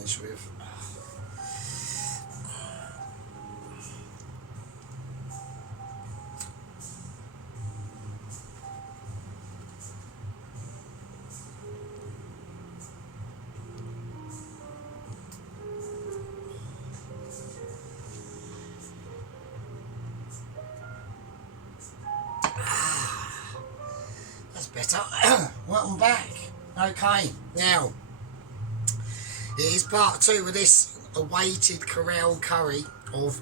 finish with. That's better. Welcome back. Okay, now it is part 2 of this awaited Corral curry of.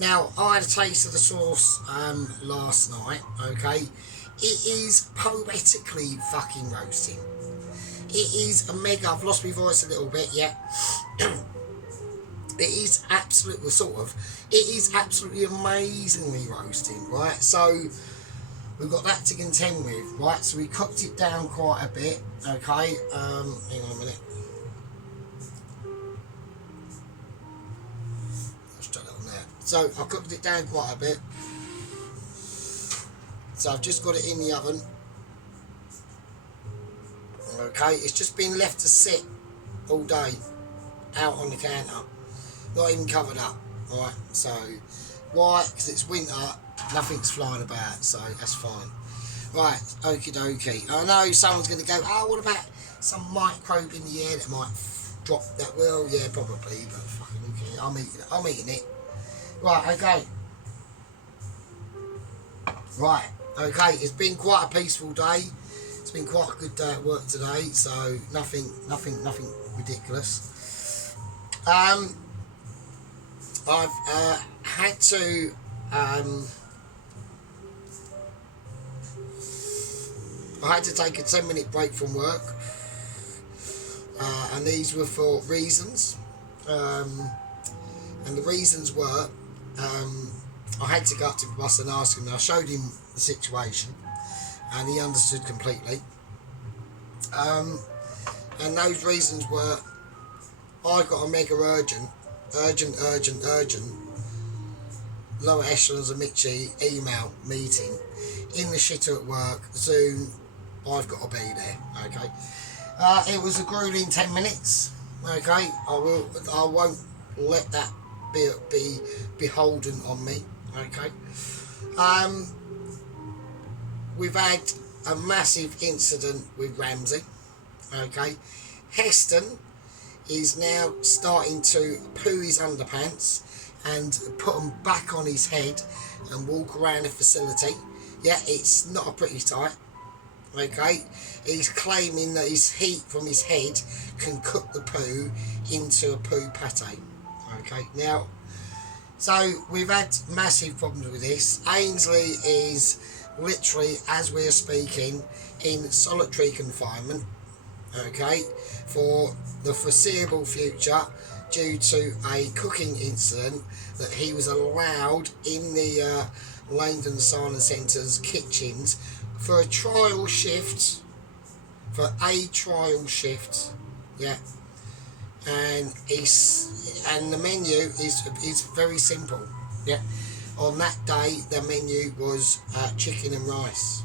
Now, I had a taste of the sauce last night. Okay, it is poetically fucking roasting. It is a mega. I've lost my voice a little bit. Yeah. It is absolutely it is absolutely amazingly roasting, right? So we've got that to contend with, right? So we cooked it down quite a bit, okay? Hang on a minute. Let's try that on there. So I cooked it down quite a bit. So I've just got it in the oven. Okay, it's just been left to sit all day out on the counter. Not even covered up, right? So, why? Because it's winter, nothing's flying about, so that's fine. Right, okie dokie. I know someone's going to go, oh, what about some microbe in the air that might drop that? Well, yeah, probably, but fucking who cares? I'm eating it. Right, okay. Right, okay, it's been quite a peaceful day. It's been quite a good day at work today, so nothing ridiculous. I've had to take a 10-minute break from work, and these were for reasons, and the reasons were I had to go up to the boss and ask him, and I showed him the situation and he understood completely, and those reasons were I got a mega urgent lower echelons of Mitchie email meeting in the shitter at work, Zoom. I've got to be there. Okay, it was a grueling 10 minutes. Okay, I won't let that be beholden on me. Okay, we've had a massive incident with Ramsey. Okay, Heston is now starting to poo his underpants and put them back on his head and walk around the facility. Yeah, it's not a pretty sight. Okay, he's claiming that his heat from his head can cook the poo into a poo pate. Okay, now, so we've had massive problems with this. Ainsley is literally, as we are speaking, in solitary confinement, okay, for the foreseeable future due to a cooking incident that he was allowed in the Langdon Silent Centre's kitchens for a trial shift, yeah, and the menu is very simple, yeah. On that day, the menu was chicken and rice.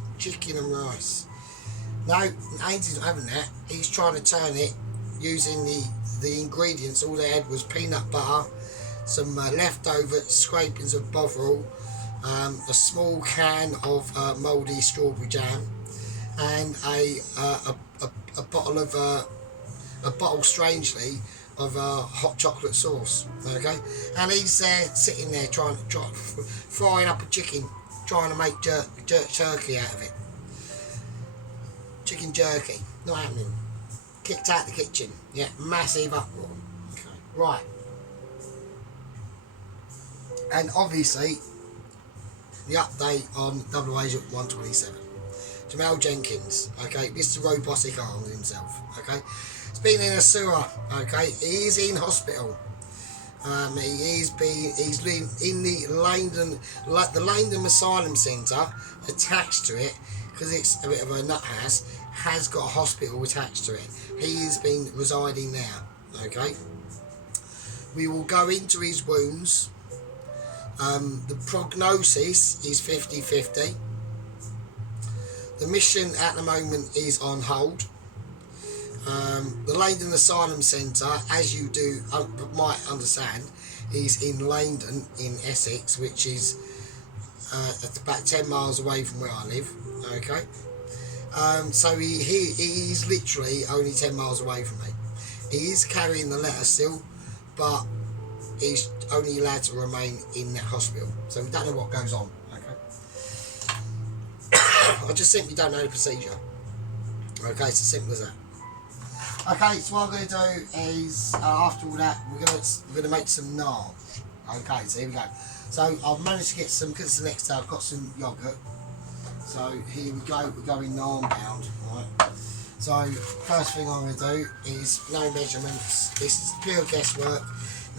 No, Ainsley's not having that. He's trying to turn it using the ingredients. All they had was peanut butter, some leftover scrapings of Bovril, a small can of mouldy strawberry jam, and a bottle, strangely, of hot chocolate sauce. Okay, and he's sitting there trying frying up a chicken, trying to make jerk turkey out of it. Chicken jerky, not happening. Kicked out the kitchen. Yeah, massive uproar. Okay, right. And obviously, the update on Double Agent 127. Jamal Jenkins, okay, Mr. Robotic Arms himself, okay. He's been in a sewer, okay. He is in hospital. He's in the Langdon Asylum Centre attached to it, because it's a bit of a nut house, has got a hospital attached to it. He has been residing there, okay. We will go into his wounds. The prognosis is 50-50. The mission at the moment is on hold. The Leyden Asylum Centre, as you do might understand, is in Leyden in Essex, which is about 10 miles away from where I live. Okay, so he's literally only 10 miles away from me. He is carrying the letter still, but he's only allowed to remain in that hospital. So we don't know what goes on. Okay, I just simply don't know the procedure. Okay, it's as simple as that. Okay, so what I'm going to do is after all that, we're going to make some naan. Okay, so here we go. So I've managed to get some, because it's the next day, I've got some yoghurt. So here we go, we're going naan bound, right? So first thing I'm going to do is no measurements. This is pure guesswork.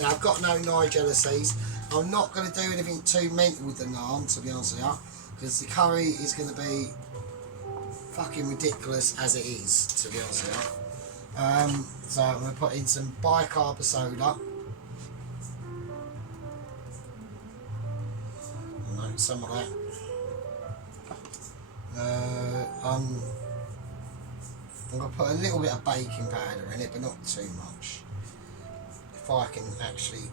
Now I've got no Nigella seeds. I'm not going to do anything too mental with the naan, to be honest with you, because the curry is going to be fucking ridiculous as it is, to be honest with you. So I'm going to put in some bicarb soda. Some of that. I'm going to put a little bit of baking powder in it, but not too much. If I can actually,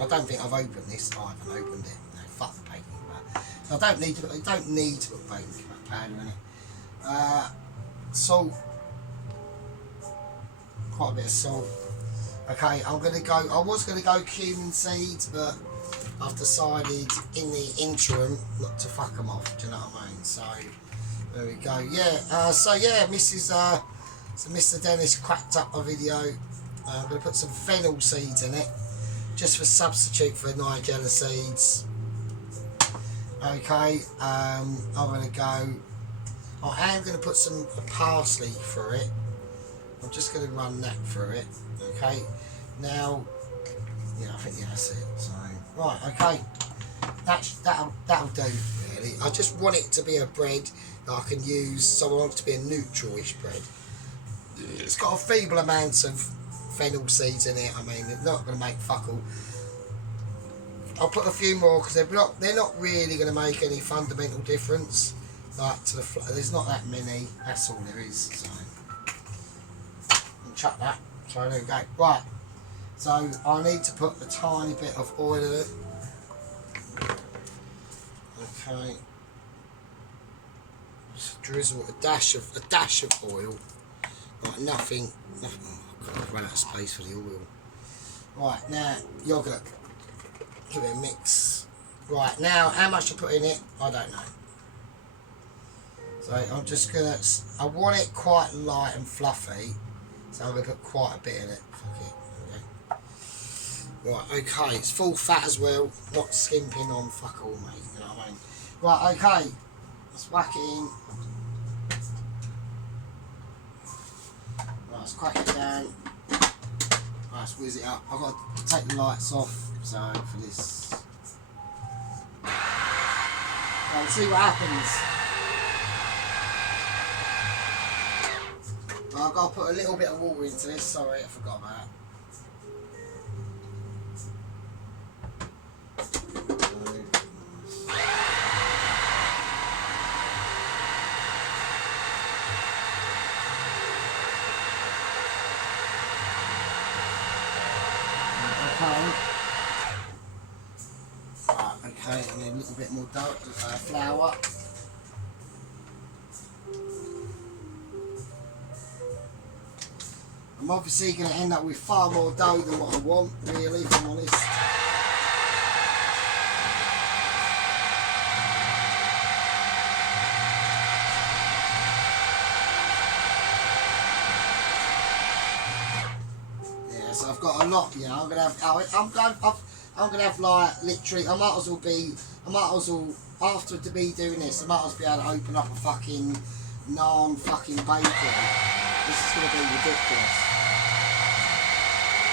I don't think I've opened this. I haven't opened it. No, fuck the baking powder. So I don't need to put baking powder in it. Salt. Quite a bit of salt. Okay, I'm going to go. I was going to go cumin seeds, but I've decided in the interim not to fuck them off. Do you know what I mean? So there we go. Yeah. So yeah, Mr. Dennis cracked up a video. I'm going to put some fennel seeds in it, just for substitute for Nigella seeds. Okay. I'm going to go. I am going to put some parsley through it. I'm just going to run that through it. Okay. Now, yeah, I think that's it. So, right, okay. That'll do, really. I just want it to be a bread that I can use, so I want it to be a neutral-ish bread. It's got a feeble amount of fennel seeds in it. I mean, they're not going to make fuck all. I'll put a few more because they're not really going to make any fundamental difference. Like to the there's not that many. That's all there is. So chuck that. So there we go. Right. So I need to put a tiny bit of oil in it. Okay. Just drizzle a dash of oil. Like nothing. Oh God, I've run out of space for the oil. Right now, yogurt. Give it a mix. Right now, how much to put in it? I don't know. So I'm just gonna. I want it quite light and fluffy. So I'm gonna put quite a bit in it. Fuck it. Okay. Right. Okay. It's full fat as well. Not skimping on fuck all, mate. You know what I mean? Right. Okay. Let's whack it in. Right. Let's crack it down. Right. Let's whiz it up. I've got to take the lights off. So for this. Right, let's see what happens. I've got to put a little bit of water into this. Sorry, I forgot about that. Okay, and then a little bit more dough, flour. I'm obviously going to end up with far more dough than what I want, really, if I'm honest. Yeah, so I've got a lot. You know, I'm going to have like literally. I might as well after to be doing this. I might as well be able to open up a fucking naan fucking bakery. This is going to be ridiculous.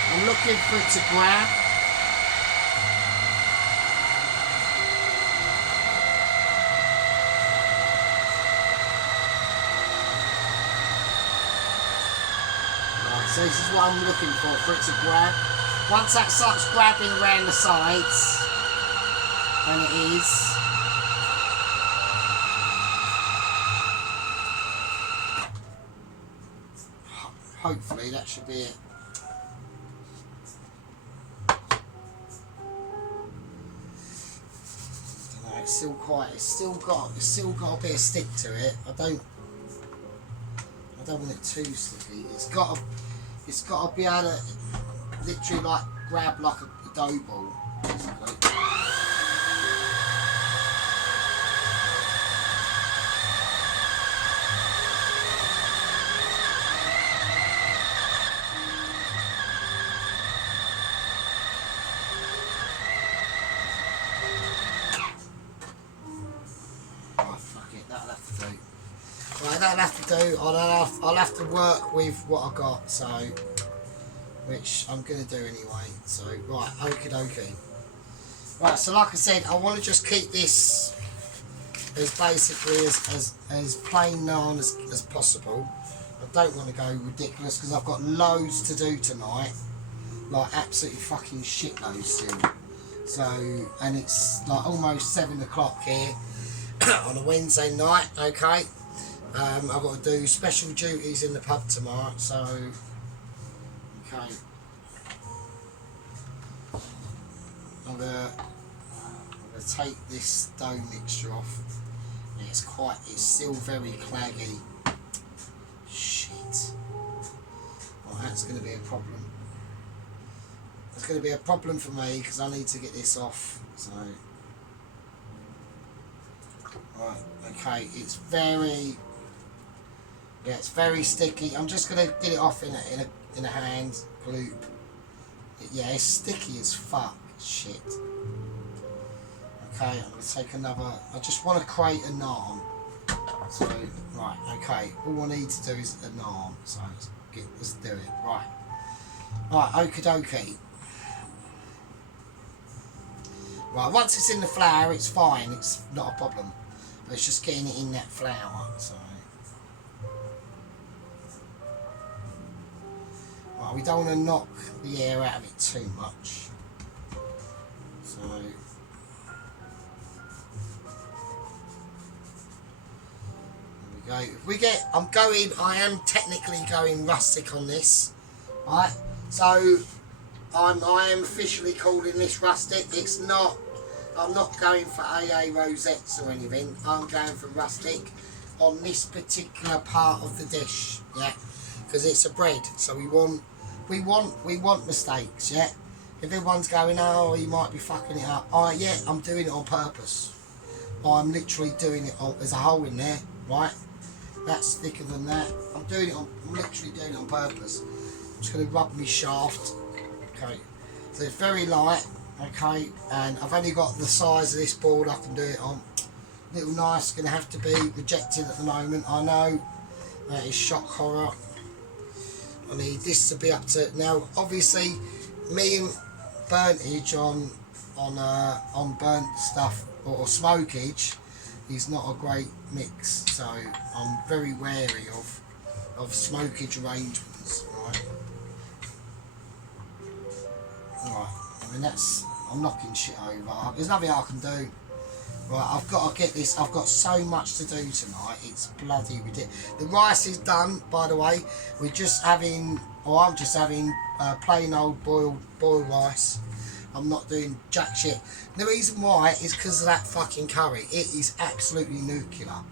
I'm looking for it to grab. Right, so this is what I'm looking for it to grab. Once that starts grabbing around the sides, and it is. hopefully that should be it. It's still quite. It's still got a bit of stick to it. I don't want it too sticky. It's got to be able to literally like grab like a dough ball. Basically. Right, that'll have to do. I'll have to work with what I got, so which I'm gonna do anyway. So right, okie dokie. Right, so like I said, I want to just keep this as basically as plain naan as possible. I don't want to go ridiculous because I've got loads to do tonight, like absolutely fucking shitloads still. So, and it's like almost 7 o'clock here on a Wednesday night. Okay. I've got to do special duties in the pub tomorrow, so okay. I'm gonna take this dough mixture off. Yeah, it's still very claggy. Shit. Well, that's gonna be a problem. It's gonna be a problem for me because I need to get this off. So, right, okay, it's very. Yeah, it's very sticky. I'm just gonna get it off in a hand glue. Yeah, it's sticky as fuck. Shit. Okay, I'm gonna take another. I just want to create a naan. So right, okay. All I need to do is a naan. So let's do it. Right. Right, okie dokie. Right, once it's in the flour, it's fine. It's not a problem. But it's just getting it in that flour. So. We don't want to knock the air out of it too much. So there we go. I am technically going rustic on this, right? So I am officially calling this rustic. It's not. I'm not going for AA rosettes or anything. I'm going for rustic on this particular part of the dish. Yeah, because it's a bread, so we want mistakes, yeah? If everyone's going, oh, he might be fucking it up. Oh, yeah, I'm doing it on purpose. I'm literally doing it on, there's a hole in there, right? That's thicker than that. I'm literally doing it on purpose. I'm just going to rub my shaft. Okay. So it's very light, okay? And I've only got the size of this board I can do it on. Little knife is going to have to be rejected at the moment. I know that is shock horror. I need this to be up to now. Obviously, me and Burntage on burnt stuff or smokage is not a great mix. So I'm very wary of smokage arrangements. Right. Right. I mean I'm knocking shit over. There's nothing I can do. Right, I've got to get this. I've got so much to do tonight. It's bloody ridiculous. The rice is done, by the way. I'm just having plain old boiled rice. I'm not doing jack shit. The reason why is because of that fucking curry. It is absolutely nuclear.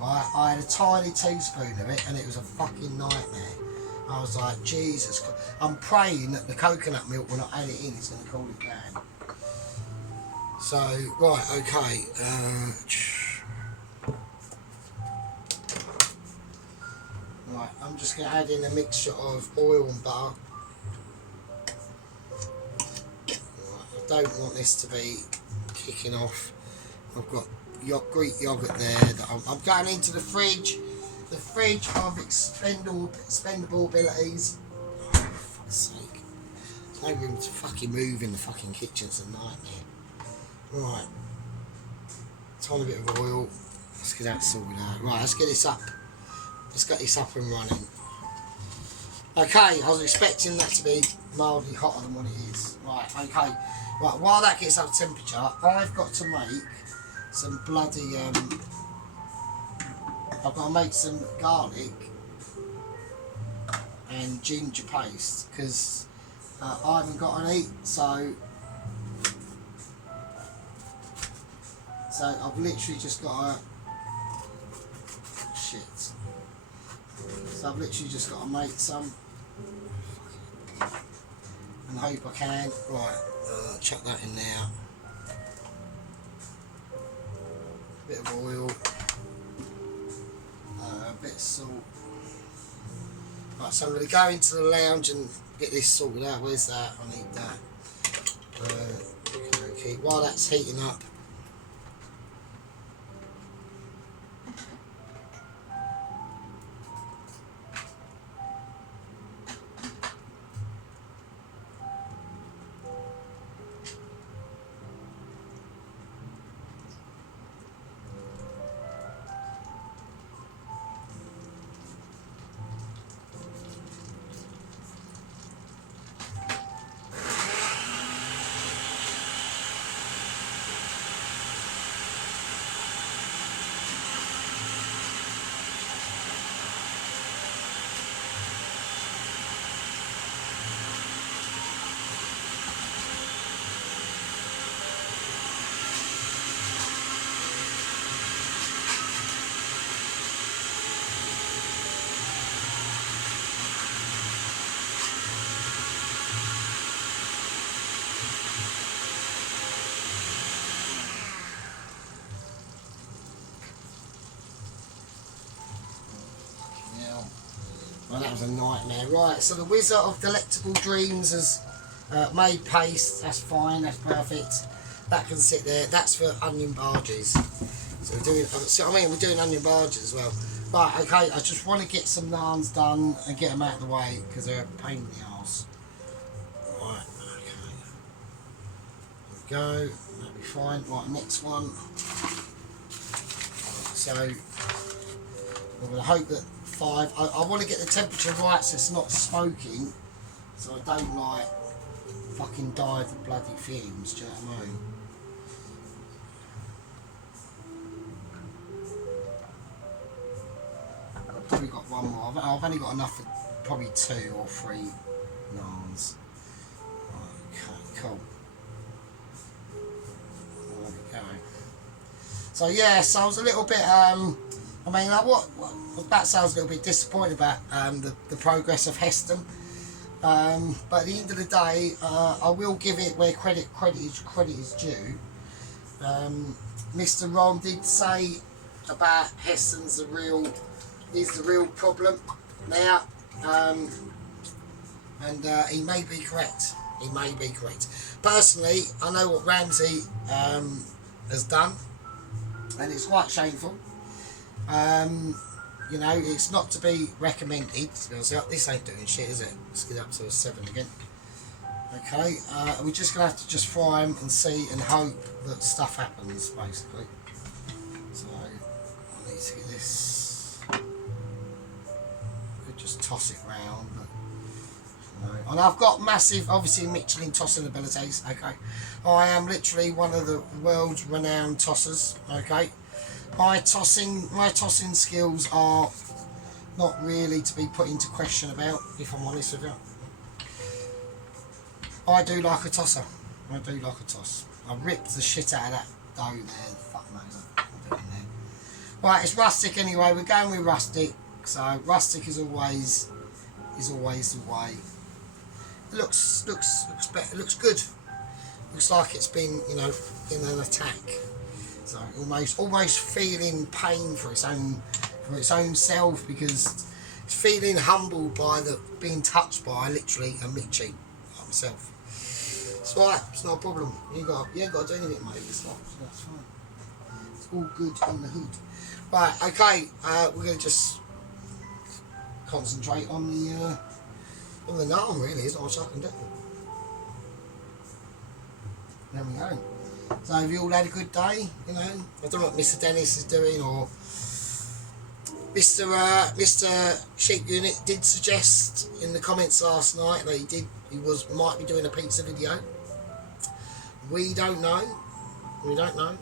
Right, I had a tiny teaspoon of it, and it was a fucking nightmare. I was like, Jesus Christ. I'm praying that the coconut milk, when I add it in, is going to cool it down. So, right, okay. Right, I'm just going to add in a mixture of oil and butter. Right, I don't want this to be kicking off. I've got Greek yogurt there that I'm going into the fridge. The fridge of expendable abilities. Oh, for fuck's sake. There's no room to fucking move in the fucking kitchen. It's a nightmare. Right, tiny bit of oil. Let's get that sorted out. Right, let's get this up. Let's get this up and running. Okay, I was expecting that to be mildly hotter than what it is. Right, okay. Right, while that gets up to temperature, I've got to make some bloody. I've got to make some garlic and ginger paste, because I haven't got any, so I've literally just got so I've literally just got to make some and hope I can. Right, chuck that in now. Bit of oil, a bit of salt. Right, so I'm going to go into the lounge and get this sorted out. Where's that? I need that. Okay. While that's heating up, well, that was a nightmare. Right, so the Wizard of Delectable Dreams has made paste. That's fine, that's perfect. That can sit there. That's for onion barges. So we're doing, we're doing onion barges as well. Right, okay, I just want to get some naans done and get them out of the way because they're a pain in the arse. Right, okay. There we go. That'll be fine. Right, next one. So we're going to hope that 5. I want to get the temperature right so it's not smoking, so I don't like fucking die of the bloody fumes. Do you know what I mean? I've probably got one more. I've only got enough for probably 2 or 3 naans. Okay, cool. There we go. So yeah, so I was a little bit I mean, that sounds a little bit disappointed about the progress of Heston, but at the end of the day, I will give it where credit is due. Mr. Ron did say about Heston's the real problem now, and he may be correct. He may be correct. Personally, I know what Ramsey has done, and it's quite shameful. You know, it's not to be recommended. This ain't doing shit, is it? Let's get up to a 7 again. Okay, we're just gonna have to just fry them and see and hope that stuff happens, basically. So I need to get this. Could just toss it round, but no. And I've got massive, obviously, Michelin tossing abilities. Okay, I am literally one of the world's renowned tossers. Okay. My tossing skills are not really to be put into question about, if I'm honest with you. I do like a tosser. I do like a toss. I ripped the shit out of that dough there. Fuck knows I'm doing there. Right, it's rustic anyway. We're going with rustic. So rustic is always the way. It looks better. It looks good. Looks like it's been, you know, in an attack. So almost feeling pain for its own self, because it's feeling humbled by being touched by literally a Mitchie like myself. It's alright, it's not a problem. You ain't got to do anything, mate. It's not. That's fine. It's all good in the hood. Right, okay. We're gonna just concentrate on the naan. Really, is not much I can do. There we go. So have you all had a good day? You know, I don't know what Mr. Dennis is doing, or Mr. Sheep Unit did suggest in the comments last night that he might be doing a pizza video. We don't know. We don't know.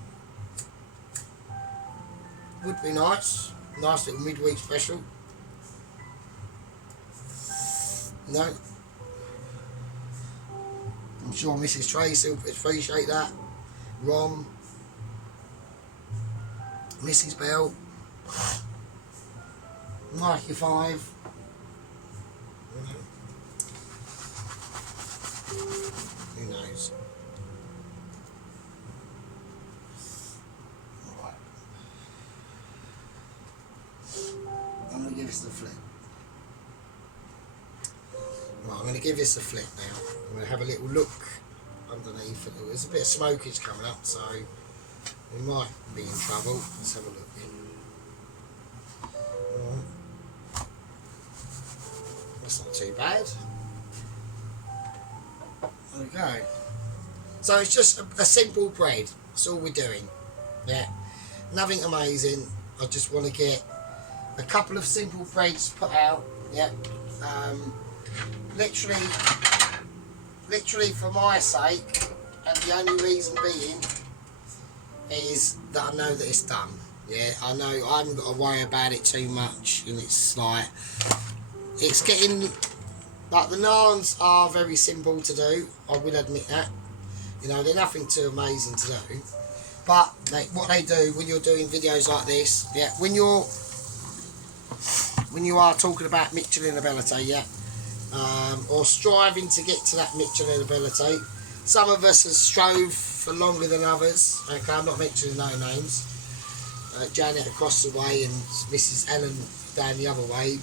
Would be nice. Nice little midweek special. No. I'm sure Mrs. Tracy will appreciate that. Ron. Mrs. Bell. Nike 5. Who knows? Right. I'm going to give this a flip. Right, I'm going to give this a flip now. I'm going to have a little look underneath. There's a bit of smokage coming up, so we might be in trouble. Let's have a look. That's not too bad. Okay. So it's just a simple bread. That's all we're doing. Yeah. Nothing amazing. I just want to get a couple of simple breads put out. Yeah. Literally for my sake, and the only reason being is that I know that it's done. Yeah, I know I haven't got to worry about it too much, and it's like, it's getting, like, the naans are very simple to do, I will admit that. You know, they're nothing too amazing to do, but what they do when you're doing videos like this, yeah, when you are talking about Michelin ability, yeah, or striving to get to that Michelin ability. Some of us have strove for longer than others. Okay, I'm not mentioning no names. Janet across the way and Mrs. Ellen down the other way.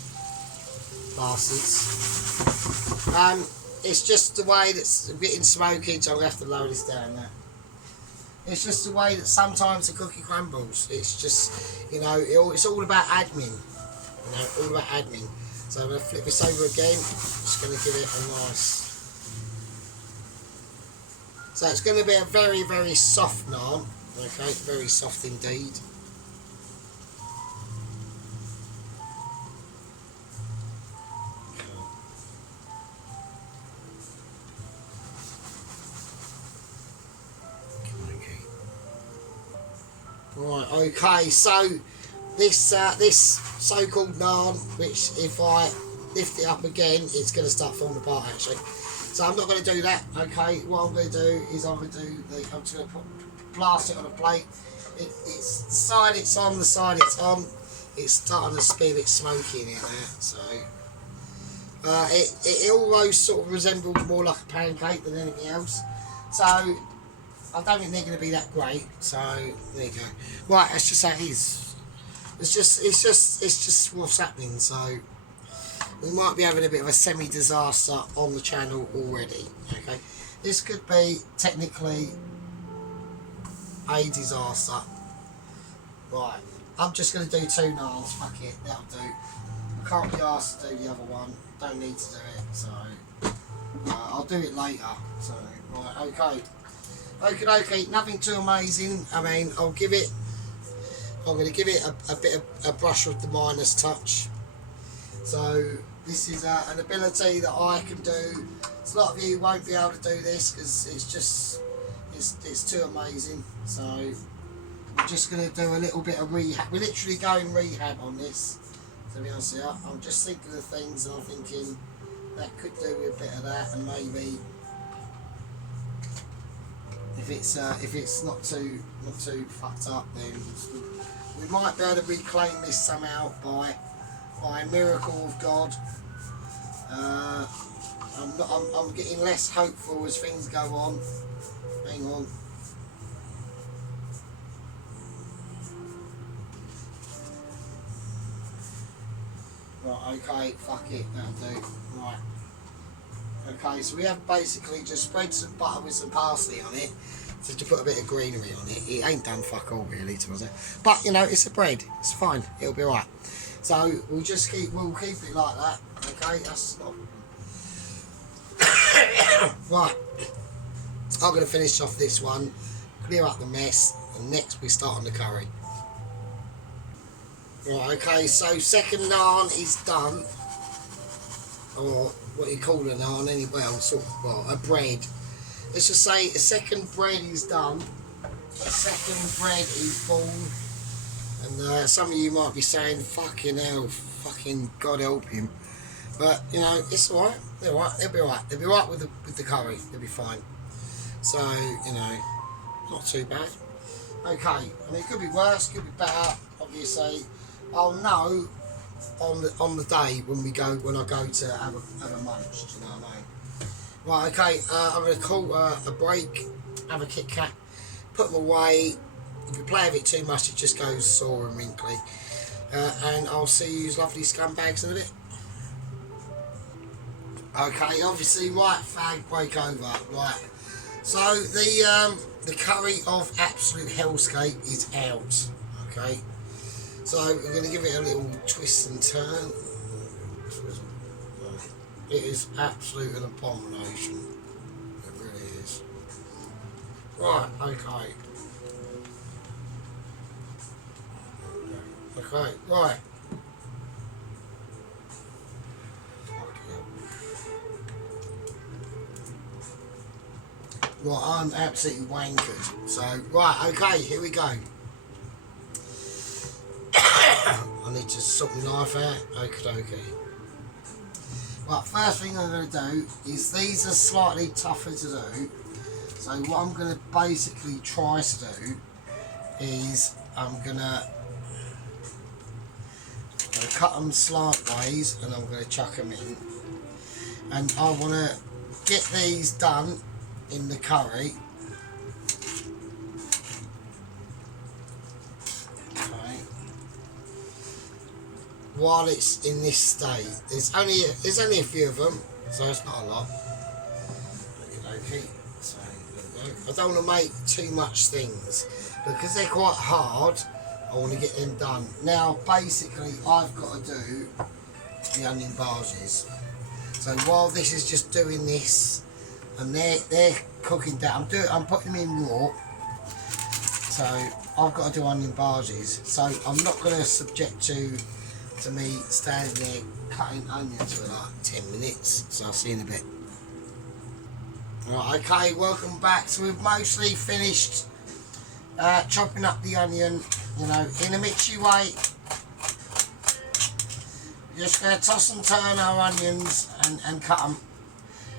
Bastards. It's just the way that's getting smokage. I'm going to have to lower this down now. It's just the way that sometimes the cookie crumbles. It's just, you know, it's all about admin. You know, all about admin. So I'm going to flip this over again. Just going to give it a nice. So it's going to be a very, very soft naan. Okay, very soft indeed. Right, okay, so this so-called naan, which if I lift it up again, it's going to start falling apart actually. So I'm not going to do that. Okay, what I'm going to do is I'm just going to blast it on a plate. It's the side it's on, the side it's on. It's starting to be a bit smoky in here now. So it almost sort of resembles more like a pancake than anything else. So I don't think they're going to be that great. So there you go. Right, that's just how it is. It's just what's happening. So we might be having a bit of a semi-disaster on the channel already. Okay, this could be technically a disaster. Right, I'm just going to do 2 naans. Fuck it, that'll do. I can't be asked to do the other one. Don't need to do it. So I'll do it later. So right, okay. Okay, nothing too amazing. I mean, I'm going to give it a bit of a brush with the minus touch. So this is an ability that I can do. So a lot of you won't be able to do this because it's too amazing. So I'm just going to do a little bit of rehab. We're literally going rehab on this, to be honest with you. I'm just thinking of things and I'm thinking that could do with a bit of that, and maybe if it's not too fucked up, then we might be able to reclaim this somehow by a miracle of God. I'm getting less hopeful as things go on. Hang on. Right, okay, fuck it, that'll do. Right. Okay, so we have basically just spread some butter with some parsley on it, so to put a bit of greenery on it. It ain't done fuck all really, to us, but you know, it's a bread. It's fine. It'll be alright. So we'll keep it like that. Okay, that's not. Right. I'm going to finish off this one, clear up the mess, and next we start on the curry. Right. Okay. So second naan is done, or what you call a naan anyway, a bread. Let's just say a second bread is done. A second bread is full. And some of you might be saying, fucking hell, fucking God help him. But you know, it's alright. They're alright. They'll be alright. They'll be alright with the curry. They'll be fine. So you know, not too bad. Okay. I mean, it could be worse. Could be better. Obviously, I'll know on the day when I go to have a munch. Do you know what I mean? Right. Okay. I'm gonna call a break. Have a Kit Kat. Put them away. If you play with it too much, it just goes sore and wrinkly. And I'll see you lovely scumbags in a bit. Okay, obviously, right, fag break over, right. So the curry of absolute hellscape is out. Okay, so we're going to give it a little twist and turn. It is absolute an abomination. It really is. Right, okay. Okay, right. Right, I'm absolutely wankered. So, right, okay, here we go. I need to sort my knife out. Okay. Right, first thing I'm going to do is these are slightly tougher to do. So what I'm going to basically try to do is I'm going to cut them slantways and I'm going to chuck them in. And I want to get these done in the curry. Okay. While it's in this state, there's only a few of them, so it's not a lot. Okay. So there we go. I don't want to make too much things because they're quite hard. I want to get them done. Now, basically, I've got to do the onion barges. So while this is just doing this, and they're cooking down, I'm putting them in raw. So I've got to do onion barges. So I'm not going to subject to me standing there cutting onions for like 10 minutes. So I'll see you in a bit. Right, okay, welcome back. So we've mostly finished chopping up the onion, you know, in a mixy way. Just going to toss and turn our onions and cut them.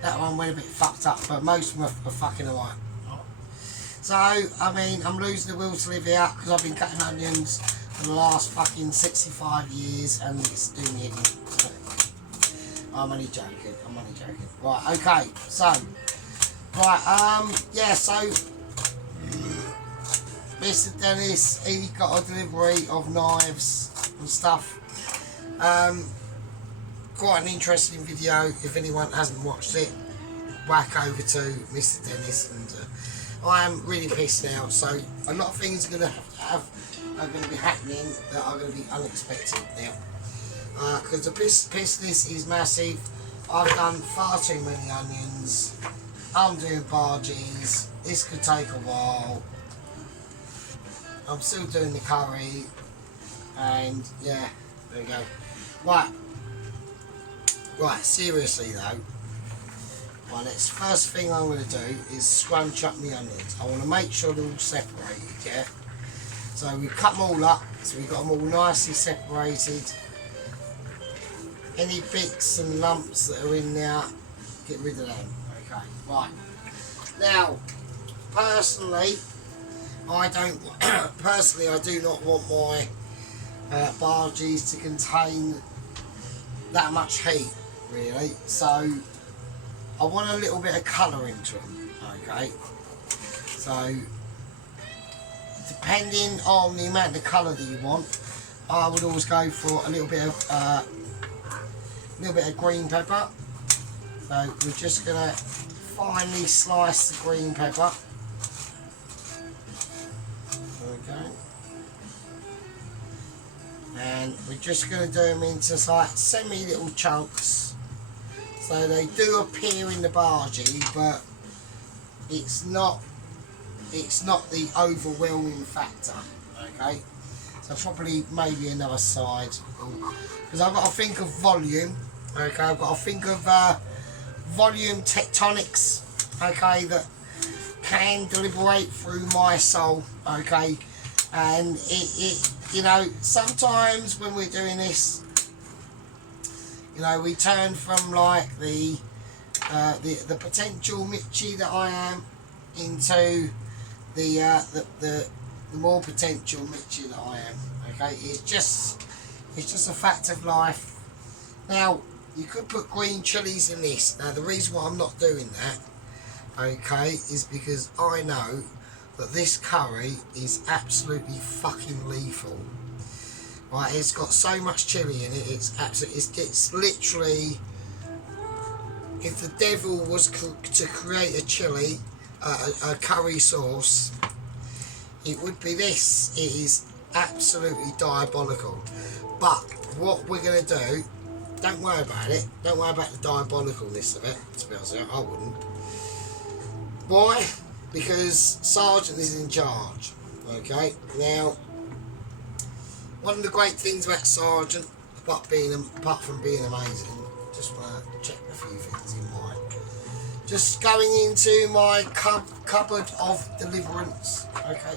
That one went a bit fucked up, but most of them are fucking alright. So, I mean, I'm losing the will to live here because I've been cutting onions for the last fucking 65 years and it's doing me in. I'm only joking. Right, okay, so, right, yeah, so, Mr. Dennis, he got a delivery of knives and stuff. Quite an interesting video. If anyone hasn't watched it, whack over to Mr. Dennis. And I am really pissed now. So a lot of things are going to be happening that are going to be unexpected now. Because the business is massive. I've done far too many onions. I'm doing barges. This could take a while. I'm still doing the curry. And yeah, there you go. Right, seriously though, well, first thing I'm going to do is scrunch up my onions. I want to make sure they're all separated, yeah? So we've cut them all up, so we've got them all nicely separated. Any bits and lumps that are in there, get rid of them. Okay, right. Now, personally, I do not want my barges to contain that much heat, really. So I want a little bit of colour into them. Okay, so depending on the amount of colour that you want, I would always go for a little bit of green pepper. So we're just gonna finely slice the green pepper. Okay. And we're just going to do them into like semi-little chunks, so they do appear in the bargie, but it's not the overwhelming factor. Okay, so probably maybe another side, because I've got to think of volume. Okay, I've got to think of volume tectonics. Okay, that can deliberate through my soul. Okay, and it you know, sometimes when we're doing this, You know, we turn from like the potential Mitchie that I am into the more potential Mitchie that I am. Okay, it's just a fact of life. Now, you could put green chilies in this. Now, the reason why I'm not doing that, okay, is because I know that this curry is absolutely fucking lethal. Right, it's got so much chili in it. It's absolutely, it's literally, if the devil was to create a chili, a curry sauce, it would be this. It is absolutely diabolical. But what we're going to do, don't worry about it. Don't worry about the diabolicalness of it, to be honest with you. I wouldn't. Why? Because Sergeant is in charge. Okay? Now, one of the great things about Sergeant, apart from being amazing, just want to check a few things in mine. Just going into my cupboard of deliverance. Okay?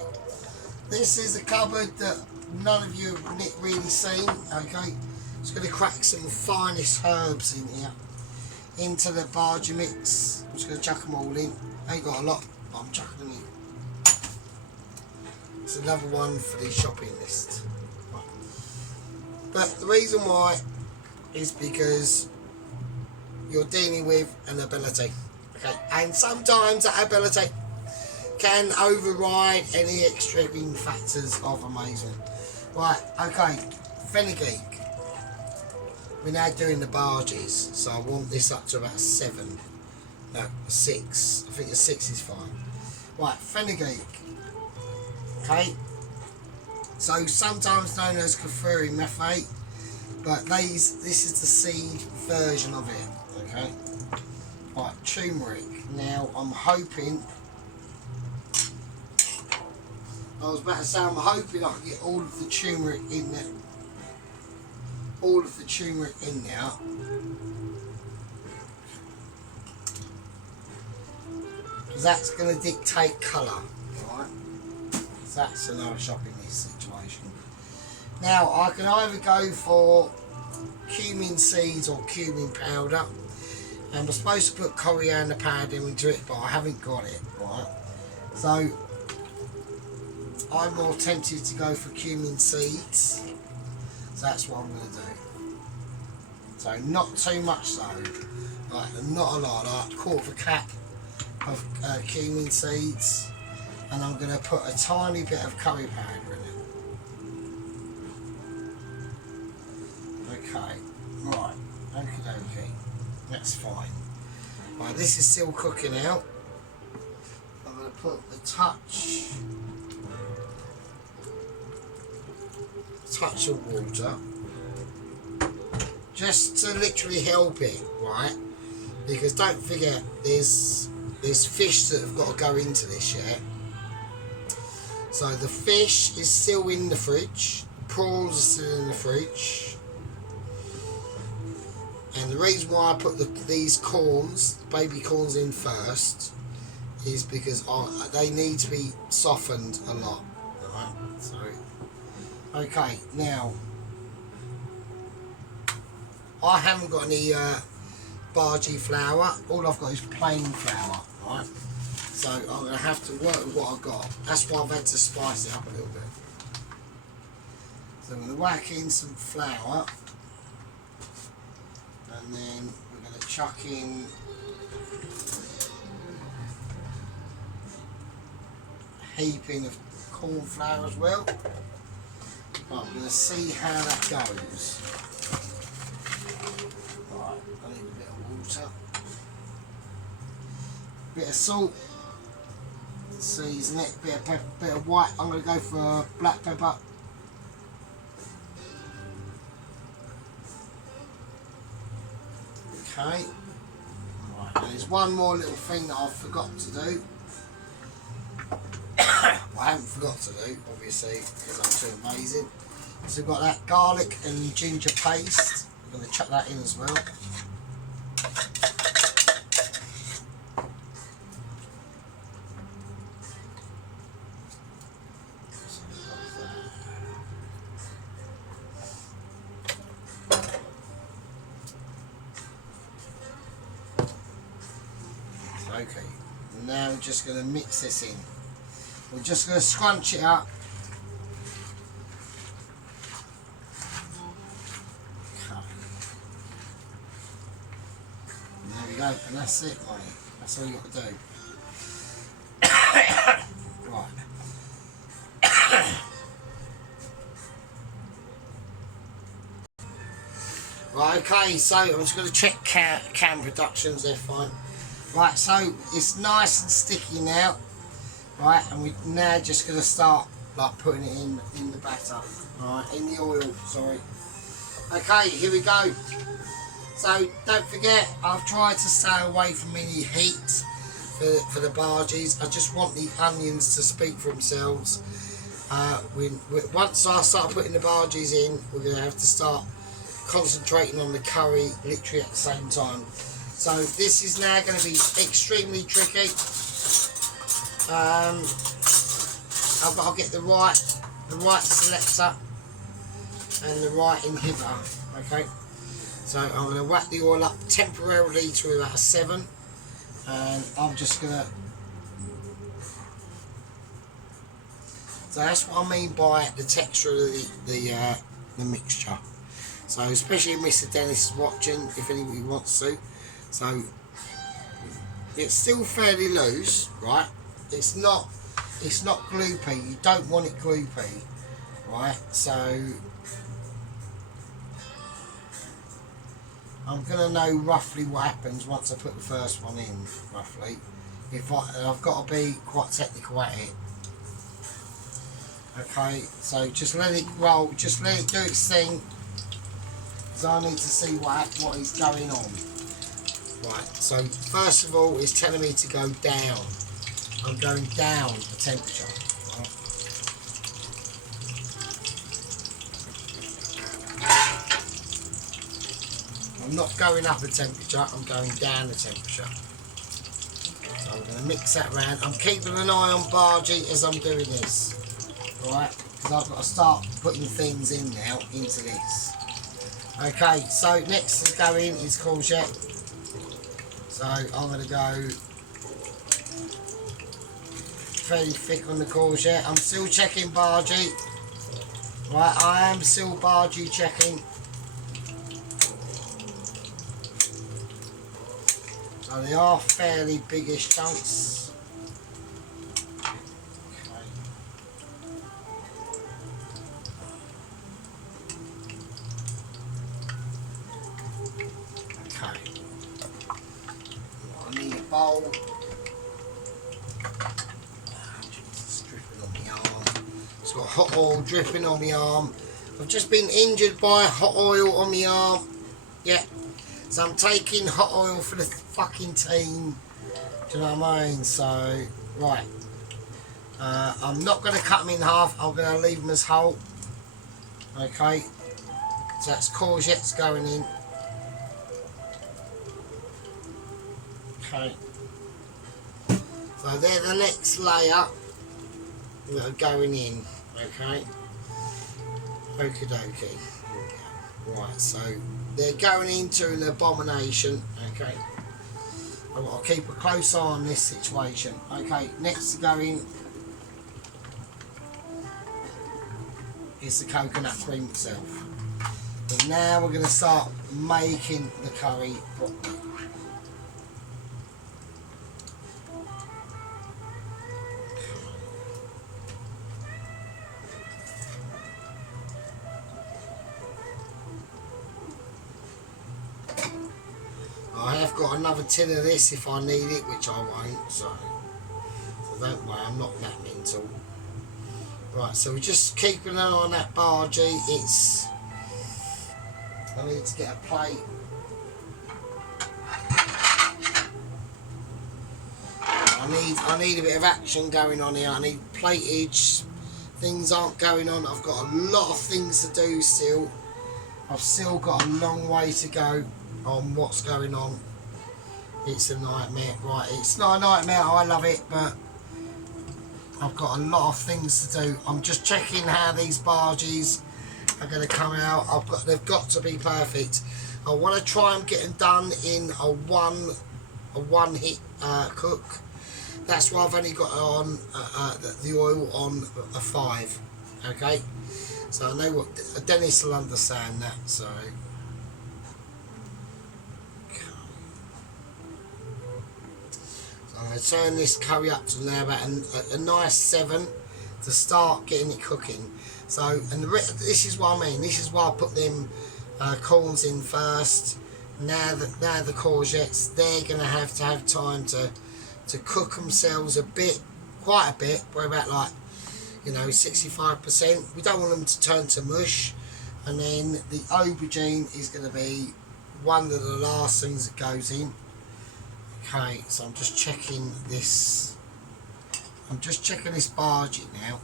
This is a cupboard that none of you have really seen. Okay? It's going to crack some finest herbs in here into the bargee mix. I'm just going to chuck them all in. I ain't got a lot, but I'm chucking them in. It's another one for the shopping list. But the reason why is because you're dealing with an ability. Okay, and sometimes that ability can override any extreme factors of amazing. Right, okay, fenugreek. We're now doing the barges, so I want this up to about 7. No, 6. I think a 6 is fine. Right, fenugreek. Okay. So sometimes known as Kafuri methate, but this is the seed version of it. Okay. Right, turmeric. Now I'm hoping. I was about to say I'm hoping I can get all of the turmeric in there. All of the turmeric in there. Because that's going to dictate colour. Right? So that's another shopping list situation. Now I can either go for cumin seeds or cumin powder. And I'm supposed to put coriander powder into it, but I haven't got it. Right? So I'm more tempted to go for cumin seeds. So that's what I'm going to do. So not too much though, like not a lot, like a quarter of a cap of cumin seeds, and I'm going to put a tiny bit of curry powder in it. Okay, right, okie dokie, that's fine. Right, this is still cooking out. I'm going to put a touch of water. Just to literally help it, right? Because don't forget, there's fish that have got to go into this yet. So the fish is still in the fridge, prawns are still in the fridge, and the reason why I put these corns, baby corns, in first is because they need to be softened a lot. Right? So, okay, now. I haven't got any bargee flour. All I've got is plain flour, right? So I'm going to have to work with what I've got. That's why I've had to spice it up a little bit. So I'm going to whack in some flour, and then we're going to chuck in a heaping of corn flour as well. Right, I'm going to see how that goes. I need a bit of water, bit of salt, season it, bit of pepper, bit of white. I'm going to go for black pepper. Okay, right, and there's one more little thing that I've forgotten to do. Well, I haven't forgot to do, obviously, because I'm too amazing. So we've got that garlic and ginger paste. I'm going to chuck that in as well. Okay, now we're just going to mix this in. We're just going to scrunch it up. Okay. And there we go, and that's it, mate. That's all you got to do. Right. Right, okay, so I'm just going to check cam productions, they're fine. Right, so it's nice and sticky now. Right, and we're now just going to start like putting it in the batter. Right, in the oil, sorry. Okay, here we go. So don't forget, I've tried to stay away from any heat for the bargies. I just want the onions to speak for themselves. Once I start putting the bargies in, we're going to have to start concentrating on the curry literally at the same time. So this is now going to be extremely tricky. I've got to get the right selector and the right inhibitor. Okay, so I'm going to whack the oil up temporarily to about a 7, and I'm just going to. So that's what I mean by the texture of the mixture. So especially if Mr. Dennis is watching, if anybody wants to. So it's still fairly loose, right? It's not gloopy. You don't want it gloopy, right? So I'm gonna know roughly what happens once I put the first one in, roughly. I've got to be quite technical at it. Okay, so just let it roll, just let it do its thing. So I need to see what is going on. Right, so first of all, it's telling me to go down. I'm going down the temperature. Right. I'm not going up the temperature, I'm going down the temperature. So I'm going to mix that around. I'm keeping an eye on bargee as I'm doing this. Right, because I've got to start putting things in now into this. Okay, so next to go in is courgette. So I'm going to go fairly thick on the courgette. I'm still checking bargee. Right, I am still bargee checking. So they are fairly biggish chunks. Bowl. It's dripping on my arm. It's got hot oil dripping on my arm. I've just been injured by hot oil on my arm. Yeah. So I'm taking hot oil for the fucking team. Do you know what I mean? So, right. I'm not going to cut them in half. I'm going to leave them as whole. Okay. So that's courgettes going in. Okay. So they're the next layer that are going in, okay? Okie dokie. Right, so they're going into an abomination, okay? I've got to keep a close eye on this situation. Okay, next to go in is the coconut cream itself. And now we're going to start making the curry properly. I have got another tin of this if I need it, which I won't, so don't worry, I'm not that mental. Right, so we're just keeping an eye on that bargee. I need to get a plate. I need a bit of action going on here. I need platage. Things aren't going on. I've got a lot of things to do still. I've still got a long way to go on what's going on. It's a nightmare. Right, it's not a nightmare, I love it, but I've got a lot of things to do. I'm just checking how these bargees are going to come out. They've got to be perfect. I want to try and get them done in a 1 a one hit cook. That's why I've only got on the oil on a 5. Okay, so I know what Dennis will understand that. So I'm going to turn this curry up to now about a nice 7 to start getting it cooking. So, and this is what I mean. This is why I put them corns in first. Now the courgettes, they're going to have time to cook themselves a bit, quite a bit. We're about like, 65%. We don't want them to turn to mush. And then the aubergine is going to be one of the last things that goes in. Okay, so I'm just checking this. I'm just checking this bhaji now.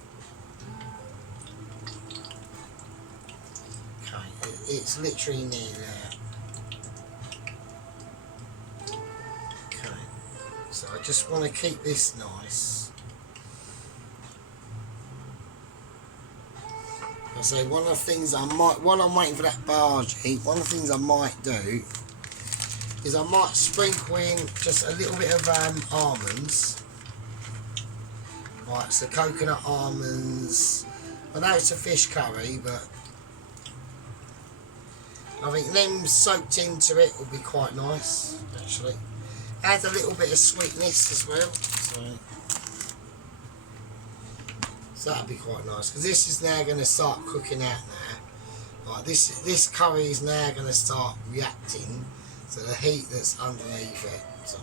Okay, it's literally near there. Okay, so I just want to keep this nice. I say one of the things I might, while I'm waiting for that bhaji, one of the things I might do is I might sprinkle in just a little bit of almonds. Right, so coconut almonds. I know it's a fish curry, but I think them soaked into it will be quite nice, actually. Add a little bit of sweetness as well. So that'll be quite nice, because this is now going to start cooking out now. Like this curry is now going to start reacting to the heat that's underneath it. So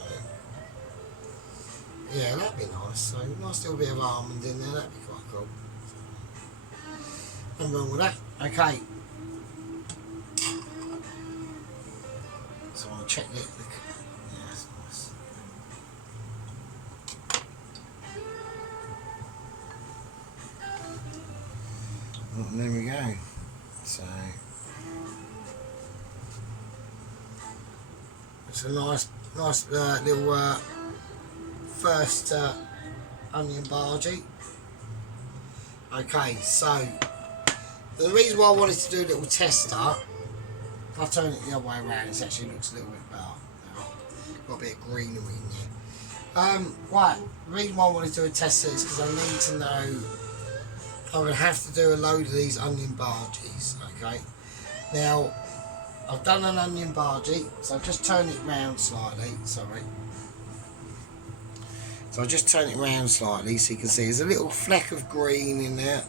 yeah, that'd be nice. So nice little bit of almond in there, that'd be quite cool. Nothing wrong with that. Okay. So I'll check it. Yeah, that's nice. And there we go. So it's a nice little first onion bhaji. Okay, so the reason why I wanted to do a little tester, if I turn it the other way around, it actually looks a little bit better. Got a bit of greenery in there. Right, the reason why I wanted to do a tester is because I need to know. I'm going to have to do a load of these onion bhajis. Okay, now I've done an onion bhaji, so I've just turned it round slightly. Sorry. So I'll just turn it round slightly so you can see there's a little fleck of green in there.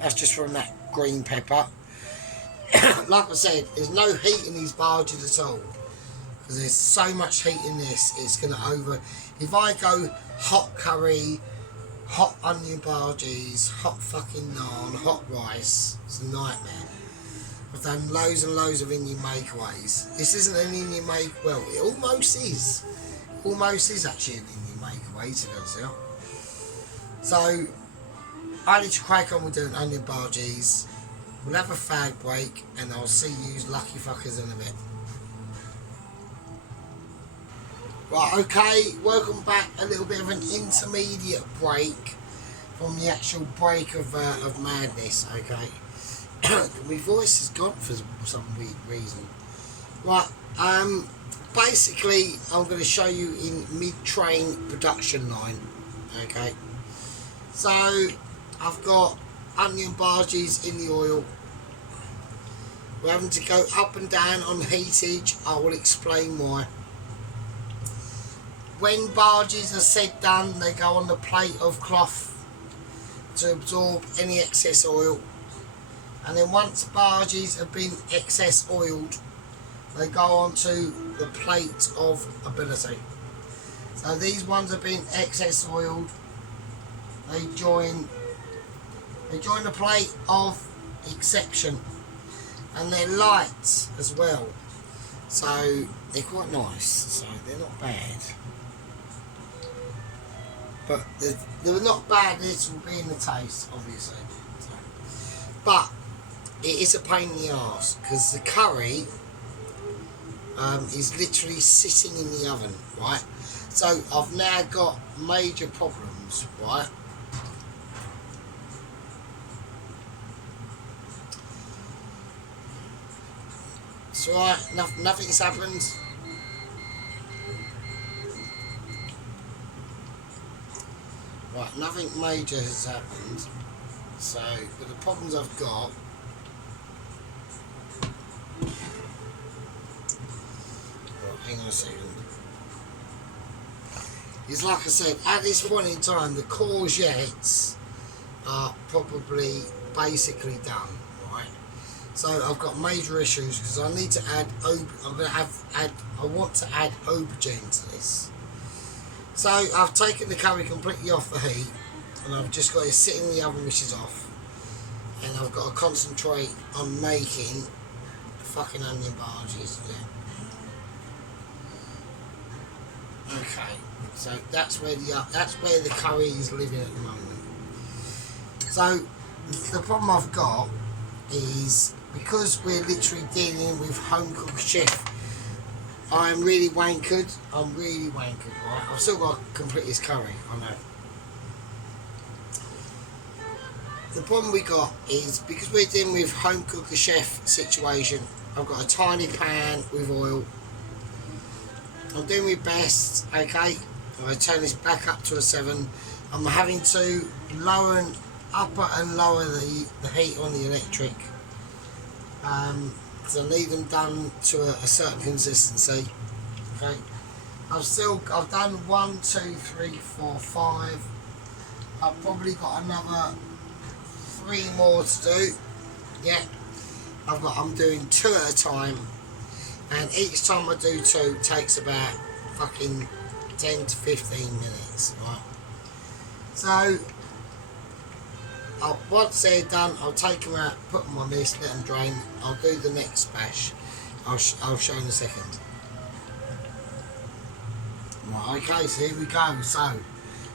That's just from that green pepper. Like I said, there's no heat in these bhajis at all, because there's so much heat in this, it's going to over. If I go hot curry, hot onion bhajis, hot fucking naan, hot rice, it's a nightmare. I've done loads and loads of Indian makeaways. This isn't an Indian make, well, it almost is. Almost is actually an Indian makeaway, to be honest with you. So I need to crack on with doing onion bhajis. We'll have a fag break, and I'll see you lucky fuckers in a bit. Right, okay, welcome back. A little bit of an intermediate break from the actual break of madness, okay. My voice is gone for some weird reason. Right, basically I'm going to show you in mid-train production line, okay. So I've got onion bhajis in the oil. We're having to go up and down on heatage. I will explain why. When bhajis are said done, they go on the plate of cloth to absorb any excess oil. And then once bhajis have been excess oiled, they go onto the plate of ability. So these ones have been excess oiled. They join the plate of exception, and they're light as well. So they're quite nice. So they're not bad. But they're not bad. This will be in the taste, obviously. So, but it is a pain in the arse, because the curry is literally sitting in the oven, right? So I've now got major problems, right? It's alright, nothing's happened. Right, nothing major has happened. So, but the problems I've got. Right, hang on a second. It's like I said, at this point in time, the courgettes are probably basically done, right? So I've got major issues because I need to add. I want to add aubergine to this. So I've taken the curry completely off the heat, and I've just got it sitting in the oven, which is off, and I've got to concentrate on making fucking onion barges. Yeah. Okay. So that's where the curry is living at the moment. So the problem I've got is because we're literally dealing with home cooked chef. I'm really wankered. Right? I've still got to complete this curry. I know. The problem we got is because we're dealing with home cooker chef situation. I've got a tiny pan with oil. I'm doing my best. Okay. I turn this back up to a 7. I'm having to upper and lower the heat on the electric because I need them done to a certain consistency. Okay, I've done 1, 2, 3, 4, 5. I've probably got another 3 more to do. Yeah, I'm doing 2 at a time, and each time I do 2 takes about fucking 10 to 15 minutes, right? So, once they're done, I'll take them out, put them on this, let them drain. I'll do the next bash. I'll show in a second. Right, okay, so here we go. So,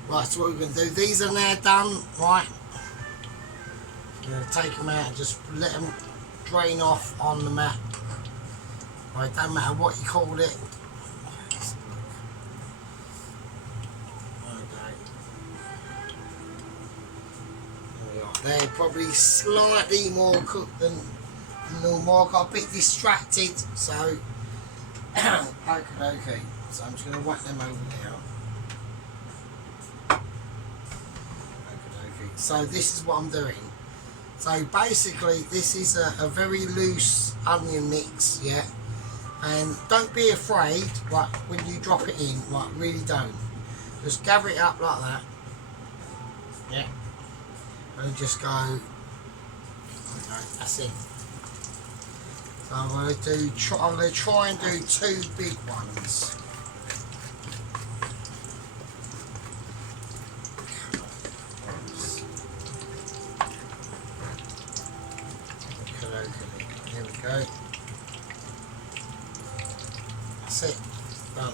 right, so what we're going to do, these are now done, right? I'm going to take them out and just let them drain off on the mat. Right, don't matter what you call it. They're probably slightly more cooked than normal. I got a bit distracted, so okay. So I'm just going to whack them over now. Okay. So this is what I'm doing. So basically, this is a very loose onion mix, yeah. And don't be afraid, like when you drop it in, like really don't. Just gather it up like that, yeah. And just go, okay, that's it. So I'm going to try and do 2 big ones. Okay, here we go. That's it, done.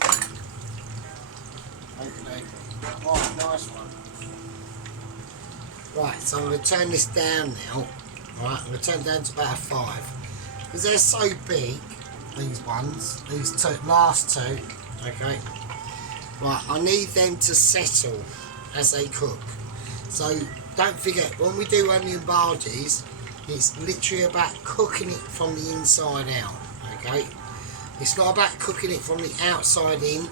Okay, right, nice one. Right, so I'm going to turn this down now. Right, I'm going to turn it down to about a 5. Because they're so big, these ones, these last 2, okay. Right, I need them to settle as they cook. So don't forget, when we do onion barges, it's literally about cooking it from the inside out, okay. It's not about cooking it from the outside in.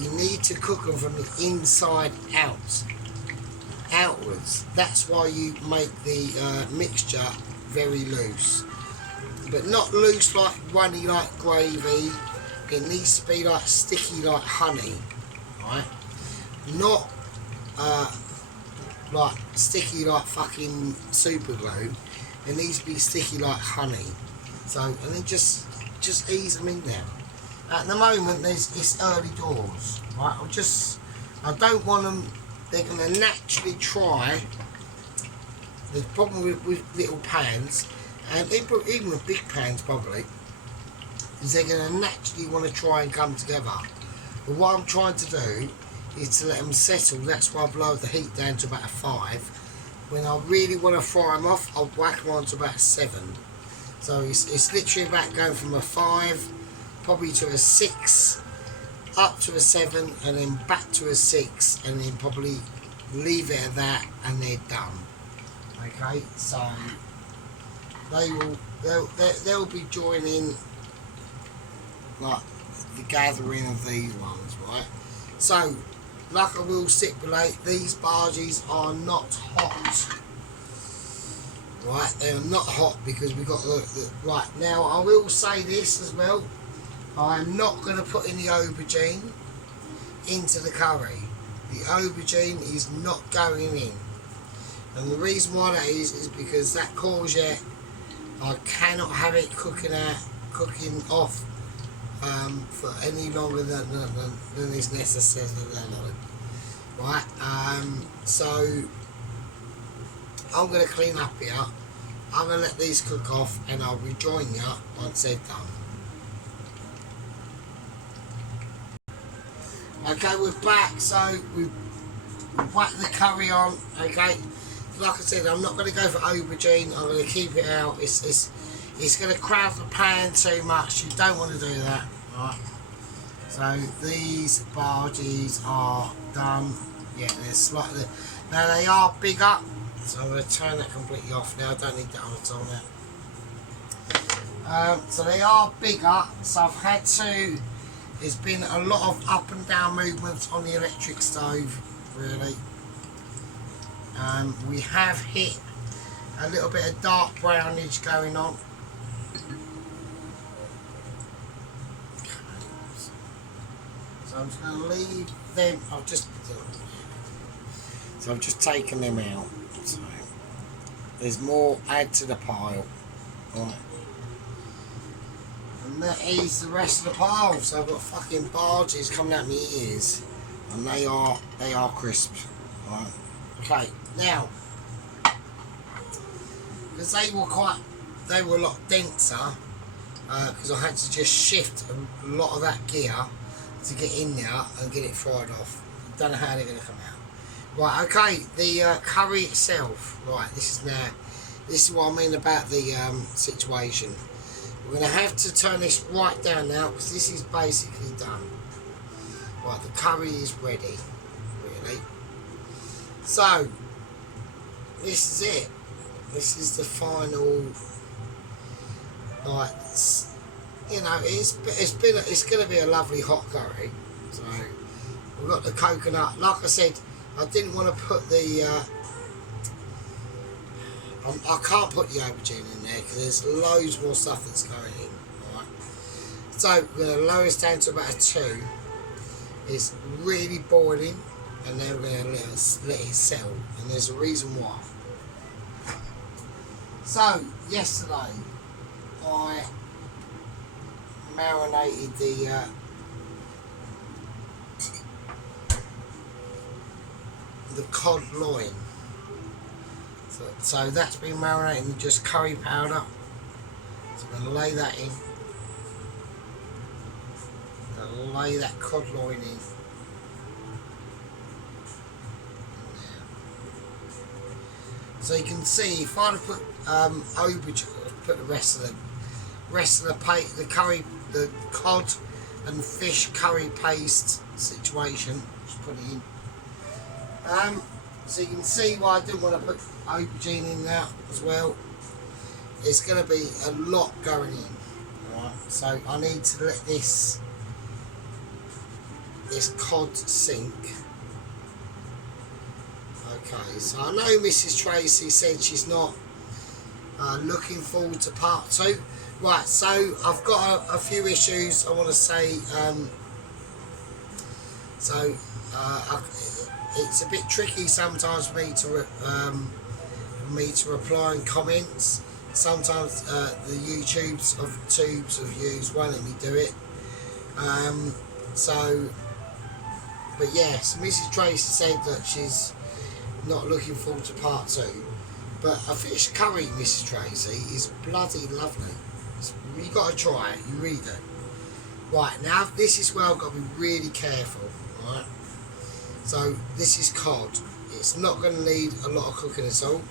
You need to cook them from the inside out. Outwards. That's why you make the mixture very loose, but not loose like runny like gravy. It needs to be like sticky like honey, right? Not like sticky like fucking super glue. It needs to be sticky like honey. So, and then just ease them in there. At the moment, it's early doors, right? I don't want them. They're going to naturally try. The problem with little pans, and even with big pans probably, is they're going to naturally want to try and come together. But what I'm trying to do is to let them settle. That's why I've lowered the heat down to about a 5. When I really want to fry them off, I'll whack them on to about a 7. So it's literally about going from a 5, probably to a 6, up to a 7, and then back to a 6, and then probably leave it at that, and they're done. Okay, so they'll be joining like the gathering of these ones, right? So like I will stipulate, these barges are not hot. Right, they are not hot because we've got the right. Now I will say this as well. I'm not going to put in the aubergine into the curry. The aubergine is not going in. And the reason why that is because that courgette, I cannot have it cooking off for any longer than is necessary. Right, so I'm going to clean up here. I'm going to let these cook off and I'll rejoin you once they're done. Okay, we're back. So we've whacked the curry on. Okay, like I said, I'm not going to go for aubergine. I'm going to keep it out. It's going to crowd the pan too much. You don't want to do that. Right. So these barges are done. Yeah, they're slightly. Now they are bigger. So I'm going to turn that completely off now. I don't need that on at all now. So they are bigger. So I've had to. There's been a lot of up and down movements on the electric stove, really. We have hit a little bit of dark brownage going on. So I'm just going to leave them. I've just taken them out. So there's more add to the pile. Right. And that is the rest of the pile. So I've got fucking barges coming out my ears, and they are crisp. Right. Okay. Now, because they were a lot denser, because I had to just shift a lot of that gear to get in there and get it fried off. Don't know how they're going to come out. Right. Okay. The curry itself. Right. This is what I mean about the situation. We're going to have to turn this right down now because this is basically done. Right, the curry is ready, really. So, this is it. This is the final. Right, you know, it's going to be a lovely hot curry. So, we've got the coconut. Like I said, I didn't want to put the. I can't put the aubergine in there because there's loads more stuff that's going in. Right. So we're going to lower this down to about a 2. It's really boiling, and then we're going to let it settle. And there's a reason why. So yesterday I marinated the cod loin. So that's been marinated in just curry powder. So I'm going to lay that in. I'm going to lay that cod loin in. So you can see if I'd have put aubergine, put the rest of the curry, the cod and fish curry paste situation. Just put it in. So you can see why I didn't want to put aubergine in there as well. It's going to be a lot going in. Right, so I need to let this cod sink. Okay, so I know Mrs. Tracy said she's not looking forward to part 2. Right, so I've got a few issues I want to say. It's a bit tricky sometimes for me to reply in comments. Sometimes the tubes of views won't let me do it. But yes, Mrs. Tracy said that she's not looking forward to part 2. But a fish curry, Mrs. Tracy, is bloody lovely. You got to try it. You really do. Right, now this is where I've got to be really careful. Right. So this is cod. It's not going to need a lot of cooking at all.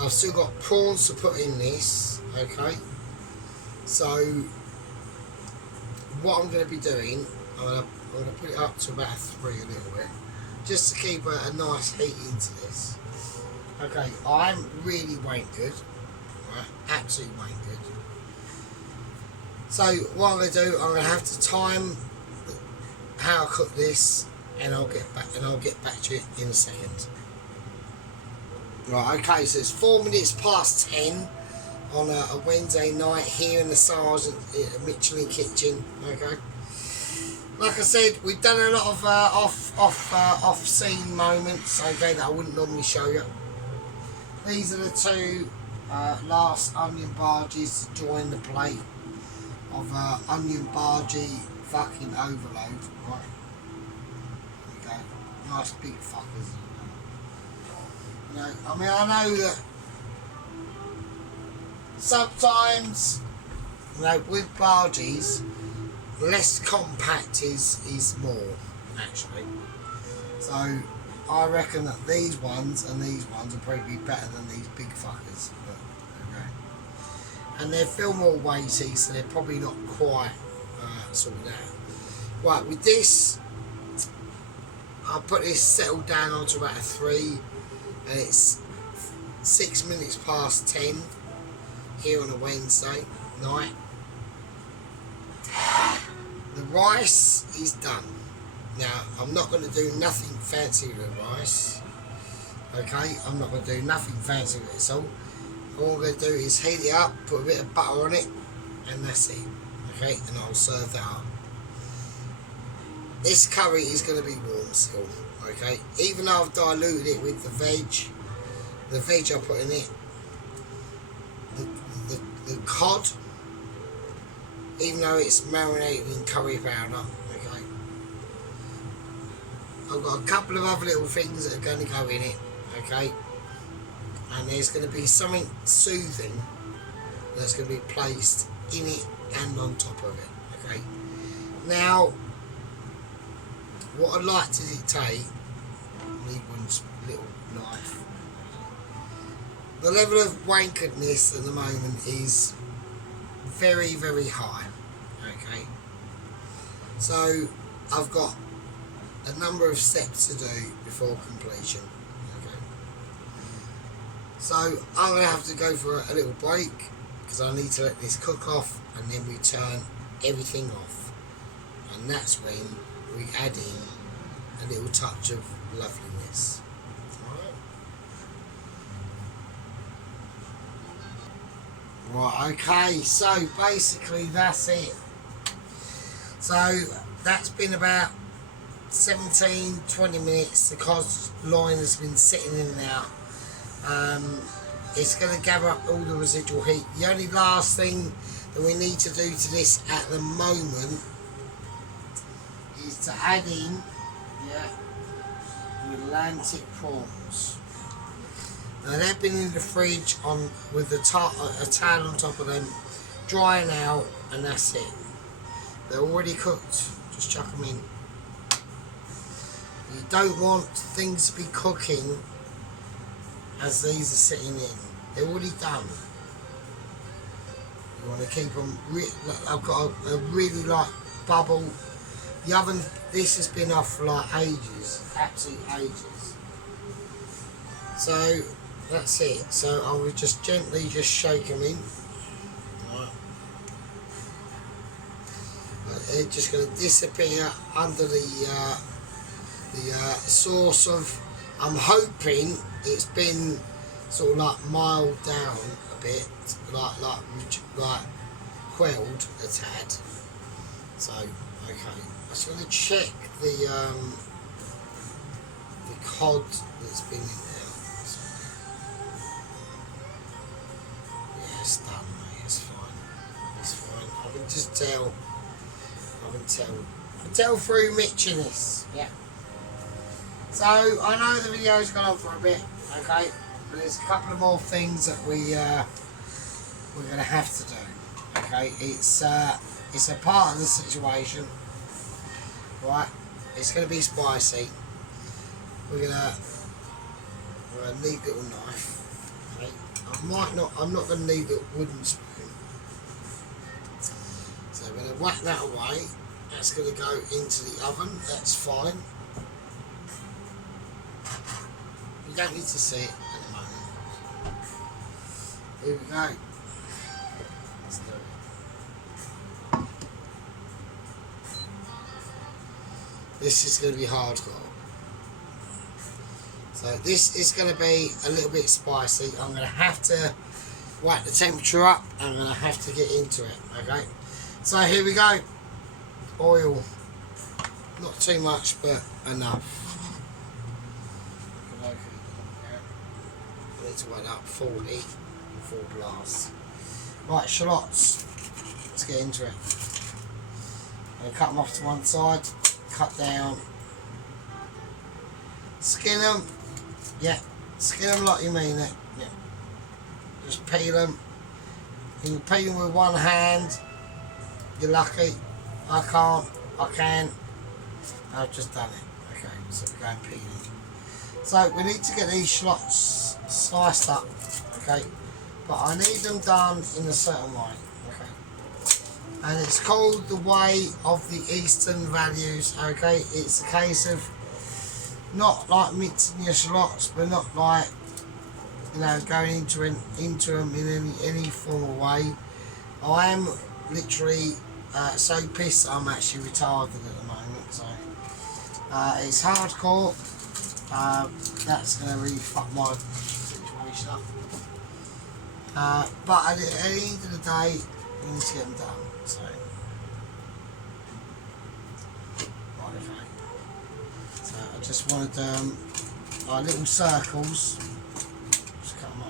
I've still got prawns to put in this. Okay. So what I'm going to be doing, I'm going to put it up to about a 3 a little bit, just to keep a nice heat into this. Okay, I'm really wankered. Right, absolutely wankered. So what I'm going to do, I'm going to have to time how I cook this and I'll get back to you in a second. Right, okay, so it's 4 minutes past 10 on a Wednesday night here in the Sergeant Michelin kitchen. Okay, like I said, we've done a lot of off scene moments. Okay, that I wouldn't normally show you. These are the two last onion barges to join the plate of onion bargee fucking overload. Right, there we go. Nice big fuckers. You know, I mean, I know that sometimes, you know, with barges, less compact is more, actually. So I reckon that these ones and these ones will probably be better than these big fuckers. But, okay. And they feel more weighty, so they're probably not quite sorted out. Right, with this, I'll put this settled down onto about a 3, and it's 6 minutes past 10 here on a Wednesday night. The rice is done. Now, I'm not going to do nothing fancy with the rice. Okay, I'm not going to do nothing fancy with it. So, all I'm going to do is heat it up, put a bit of butter on it, and that's it. Okay, and I'll serve that up. This curry is going to be warm still. Okay, even though I've diluted it with the veg I put in it, the cod, even though it's marinated in curry powder, okay, I've got a couple of other little things that are going to go in it, okay, and there's going to be something soothing that's going to be placed in it and on top of it, okay. Now, what I'd like to dictate, I need one little knife. The level of wankeredness at the moment is very, very high. Okay, so I've got a number of steps to do before completion. Okay, so I'm going to have to go for a little break because I need to let this cook off, and then we turn everything off, and that's when we add in a little touch of loveliness. Right, okay, so basically that's it. So that's been about 17-20 minutes. The cod loin has been sitting in there. It's going to gather up all the residual heat. The only last thing that we need to do to this at the moment is to add in the Atlantic prawns. Now they've been in the fridge with a towel on top of them, drying out, and that's it. They're already cooked. Just chuck them in. You don't want things to be cooking as these are sitting in. They're already done. You want to keep them. I've got a really light bubble. The oven. This has been off for like ages, absolute ages. So. That's it. So I will just gently shake them in. Right. They're just going to disappear under the sauce of. I'm hoping it's been sort of like mild down a bit, like quelled a tad. So okay, I'm just going to check the cod that's been in there. It's done, mate. It's fine. It's fine. I can just tell. I can tell through Mitchiness. Yeah. So I know the video's gone on for a bit, okay, but there's a couple of more things that we're gonna have to do. Okay, it's a part of the situation, right? It's gonna be spicy. We're gonna need a little knife. Okay. I'm not going to need a wooden spoon. So I'm going to whack that away. That's going to go into the oven. That's fine. You don't need to see it at the moment. Here we go. Let's do it. This is going to be hardcore. So this is going to be a little bit spicy. I'm going to have to whack the temperature up. I'm going to have to get into it. Okay. So here we go. Oil. Not too much, but enough. I need to wait up 40 full blast. Right, shallots. Let's get into it. I'm going to cut them off to one side, cut down, skin them. Yeah, skin them like you mean it. Yeah. Just peel them. You can peel them with one hand. You're lucky. I can't. I can. I've just done it. Okay, so we're going peeling. So we need to get these shallots sliced up. Okay, but I need them done in a certain way. Okay, and it's called the way of the Eastern values. Okay, it's a case of not like mixing your shallots, but not like, you know, going into them in any formal way. I am literally so pissed I'm actually retarded at the moment. So it's hardcore. That's going to really fuck my situation up. But at the end of the day, we need to get them done. So, right, okay. So I just wanted like little circles. Just cut them up.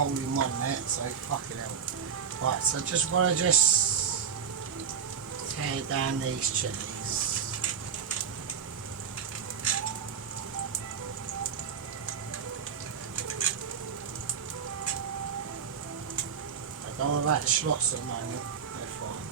Hole in one there, so fucking hell. Right, so just want to tear down these chilies. I don't know about the shallots at the moment, they're fine.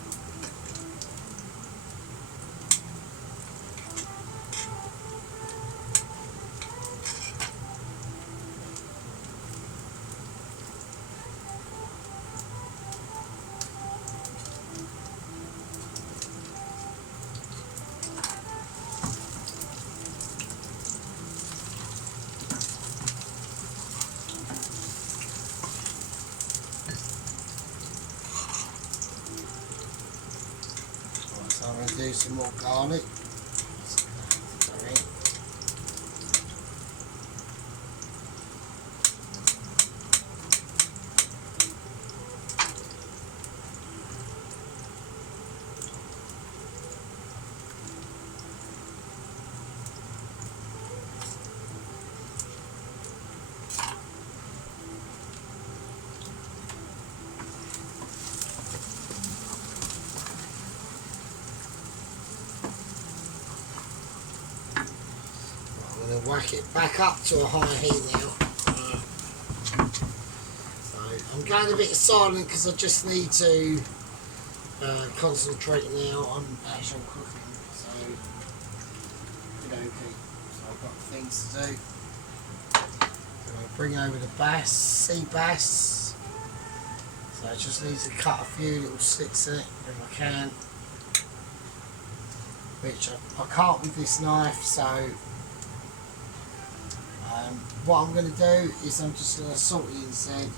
I'm going to do some more garlic. Sorry. Whack it back up to a high heat now. So I'm going a bit silent because I just need to concentrate now on actual cooking. So, okay. So I've got things to do. So I'll bring over the bass, sea bass. So I just need to cut a few little slits in it if I can, which I can't with this knife. So. What I'm going to do is I'm just going to salt it instead.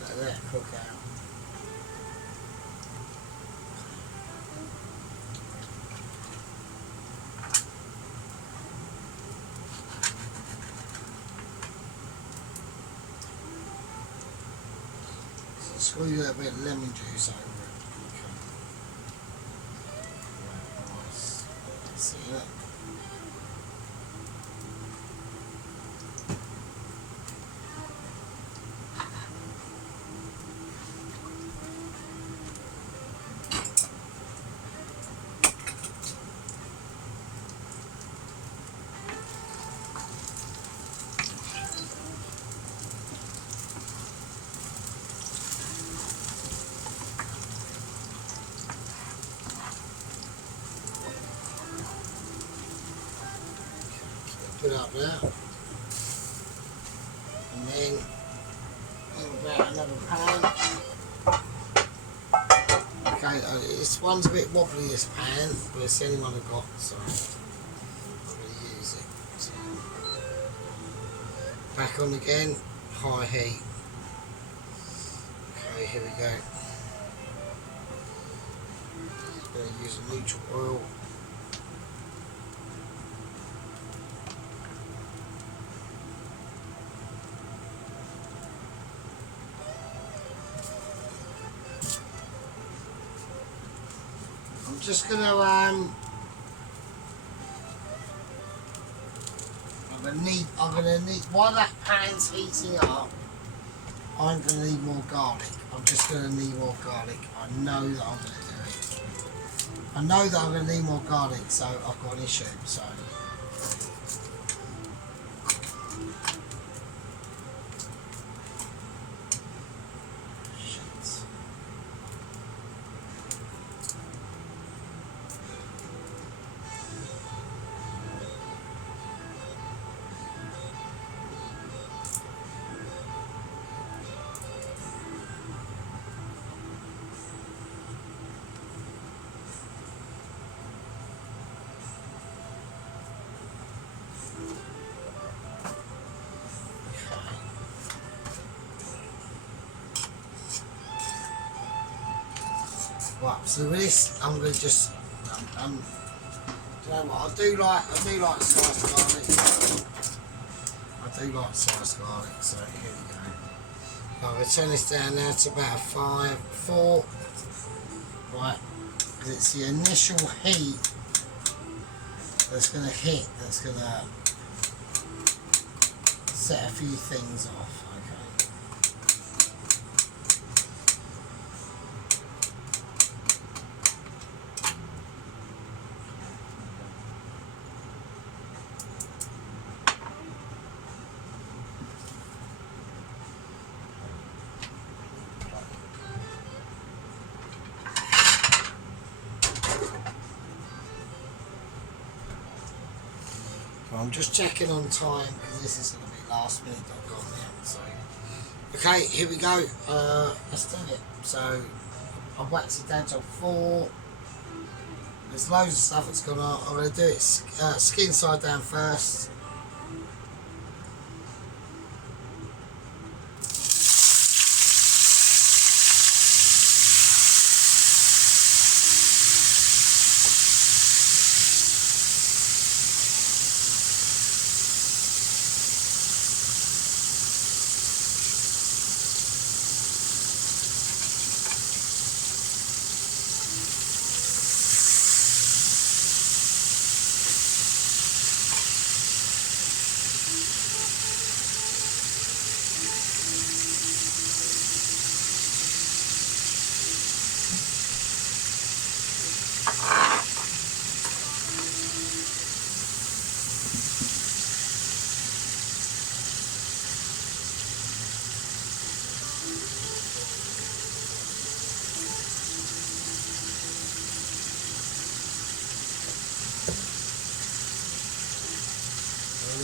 Let that cook out. squeeze a little bit of lemon juice over it. Okay. Nice. See that? Put it up there, and then about another pan. Okay, this one's a bit wobbly, this pan, but it's the only one I've got, so I'm going to use it. So, back on again, high heat. Okay, here we go. Going to use a neutral oil. I'm just gonna I'm gonna need while that pan's heating up, I'm gonna need more garlic. I'm just gonna need more garlic. I know that I'm gonna do it. I know that I'm gonna need more garlic, so I've got an issue, so right, so with this, I'm going to just, do you know what, I do like sliced garlic. I do like sliced garlic, so here we go. I'm going to turn this down now to about a 4, right, because it's the initial heat that's going to hit, that's going to set a few things off. I'm just checking on time because this is going to be last minute that I've got now. So, okay, here we go. Let's do it. So, I've waxed it down to 4. There's loads of stuff that's gone on. I'm going to do it skin side down first.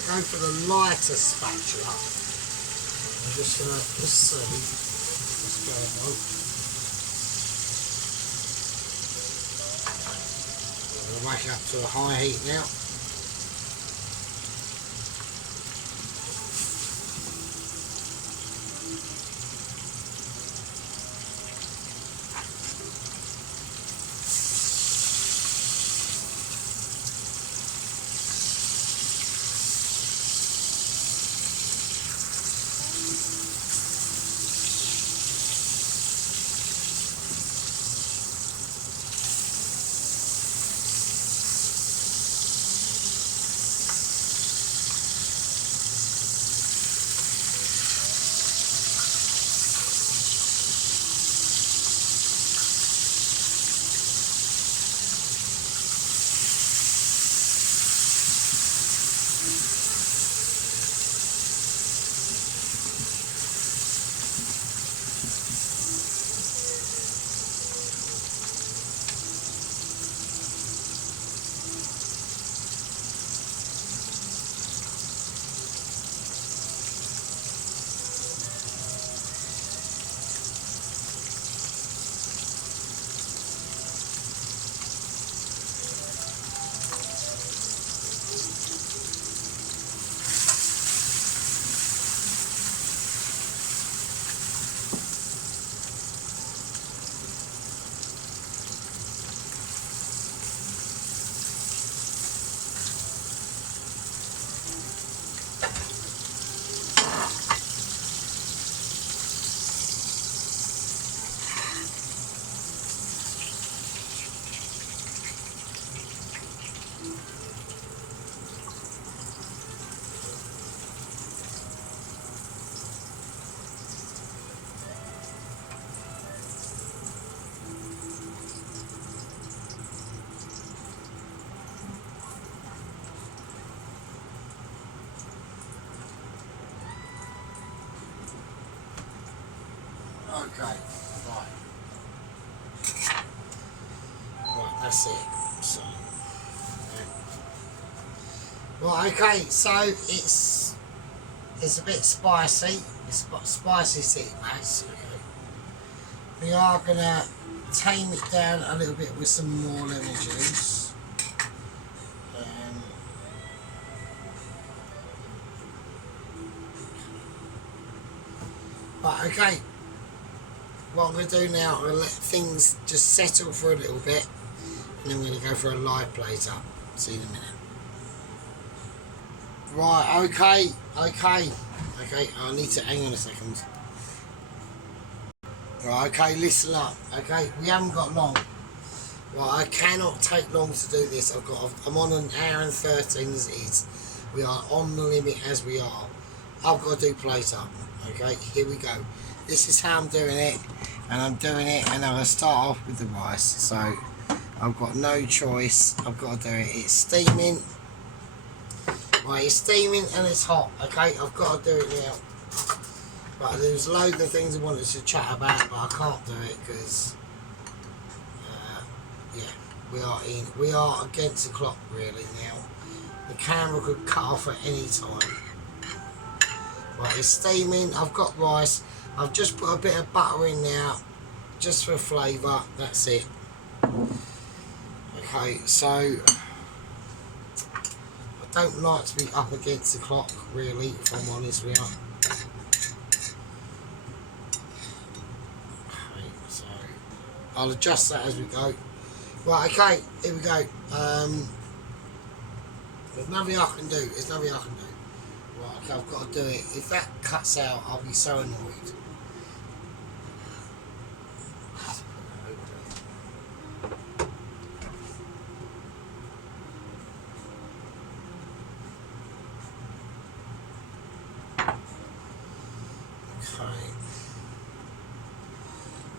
Go for the lighter spatula. I'm just going to see what's going on. I'm going to make it up to a high heat now. Okay, right. Right, that's it. So, yeah. Right, okay, so it's a bit spicy. It's got spicy sea bass. Okay. We are gonna tame it down a little bit with some more lemon juice. Right, okay. What I'm going to do now, I'm going to let things just settle for a little bit, and then we're going to go for a live plate up. See you in a minute. Right, okay. I need to hang on a second. Right, okay, listen up. Okay, we haven't got long. Right, I cannot take long to do this. I'm on an hour and 13 as it is. We are on the limit as we are. I've got to do plate up. Okay, here we go. This is how I'm doing it, and I'm doing it, and I'm going to start off with the rice. So I've got no choice. I've got to do it. It's steaming. Right, it's steaming and it's hot. Okay, I've got to do it now. But there's loads of things I wanted to chat about, but I can't do it because, yeah, we are against the clock really now. The camera could cut off at any time. Right, it's steaming. I've got rice. I've just put a bit of butter in now, just for flavour. That's it. Okay, so I don't like to be up against the clock, really, if I'm honest with you. Okay, so I'll adjust that as we go. Right, okay, here we go. There's nothing I can do. Right, okay, I've got to do it. If that cuts out, I'll be so annoyed.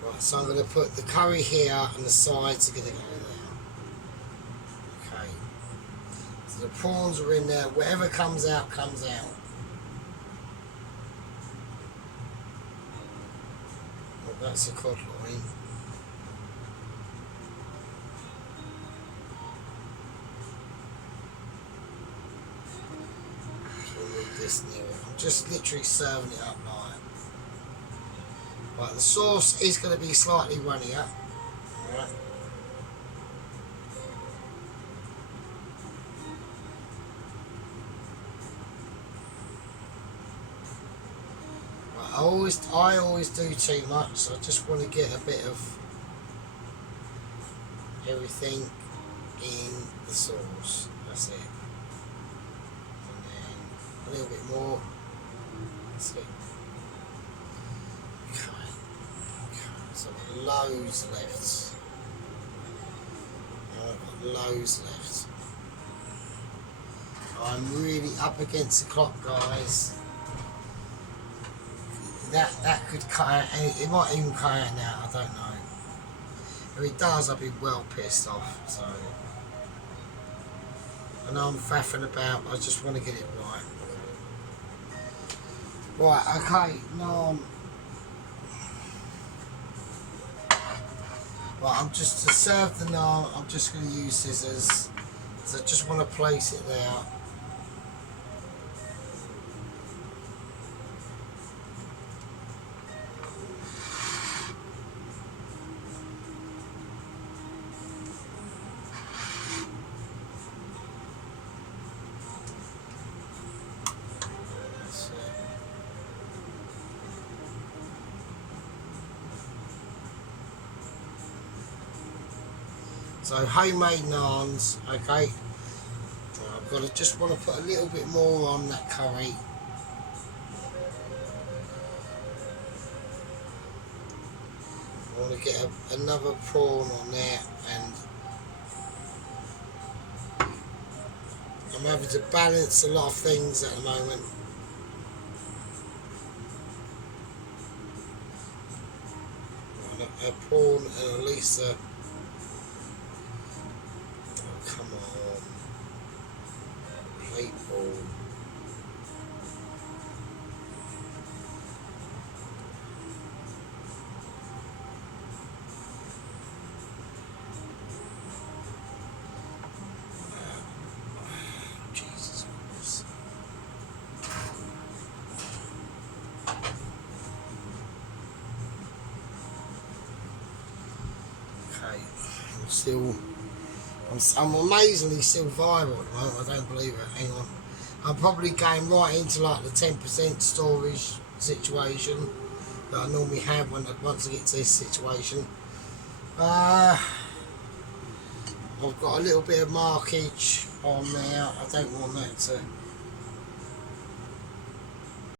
Right, so I'm going to put the curry here and the sides are going to go there. Okay. So the prawns are in there. Whatever comes out, comes out. Well, that's a cod loin. Move this near it. I'm just literally serving it up like. Right, the sauce is going to be slightly runnier. Right. Right, I always do too much, so I just want to get a bit of everything in the sauce. That's it. And then a little bit more. That's it. So I've got loads left. I'm really up against the clock, guys. That could cut out, it might even cut out now, I don't know. If it does, I'll be well pissed off, so. I know I'm faffing about, but I just want to get it right. Right, okay, now right, I'm just to serve the naan, I'm just going to use scissors. So I just want to place it there. So homemade naans, okay. I've got to just want to put a little bit more on that curry. I want to get another prawn on there, and I'm having to balance a lot of things at the moment. A prawn and at least a. Come on, plate ball. still, I'm amazingly still viral at the moment. I don't believe it. Hang on. I'm probably going right into like the 10% storage situation that I normally have once I get to this situation. I've got a little bit of markage on there. I don't want that to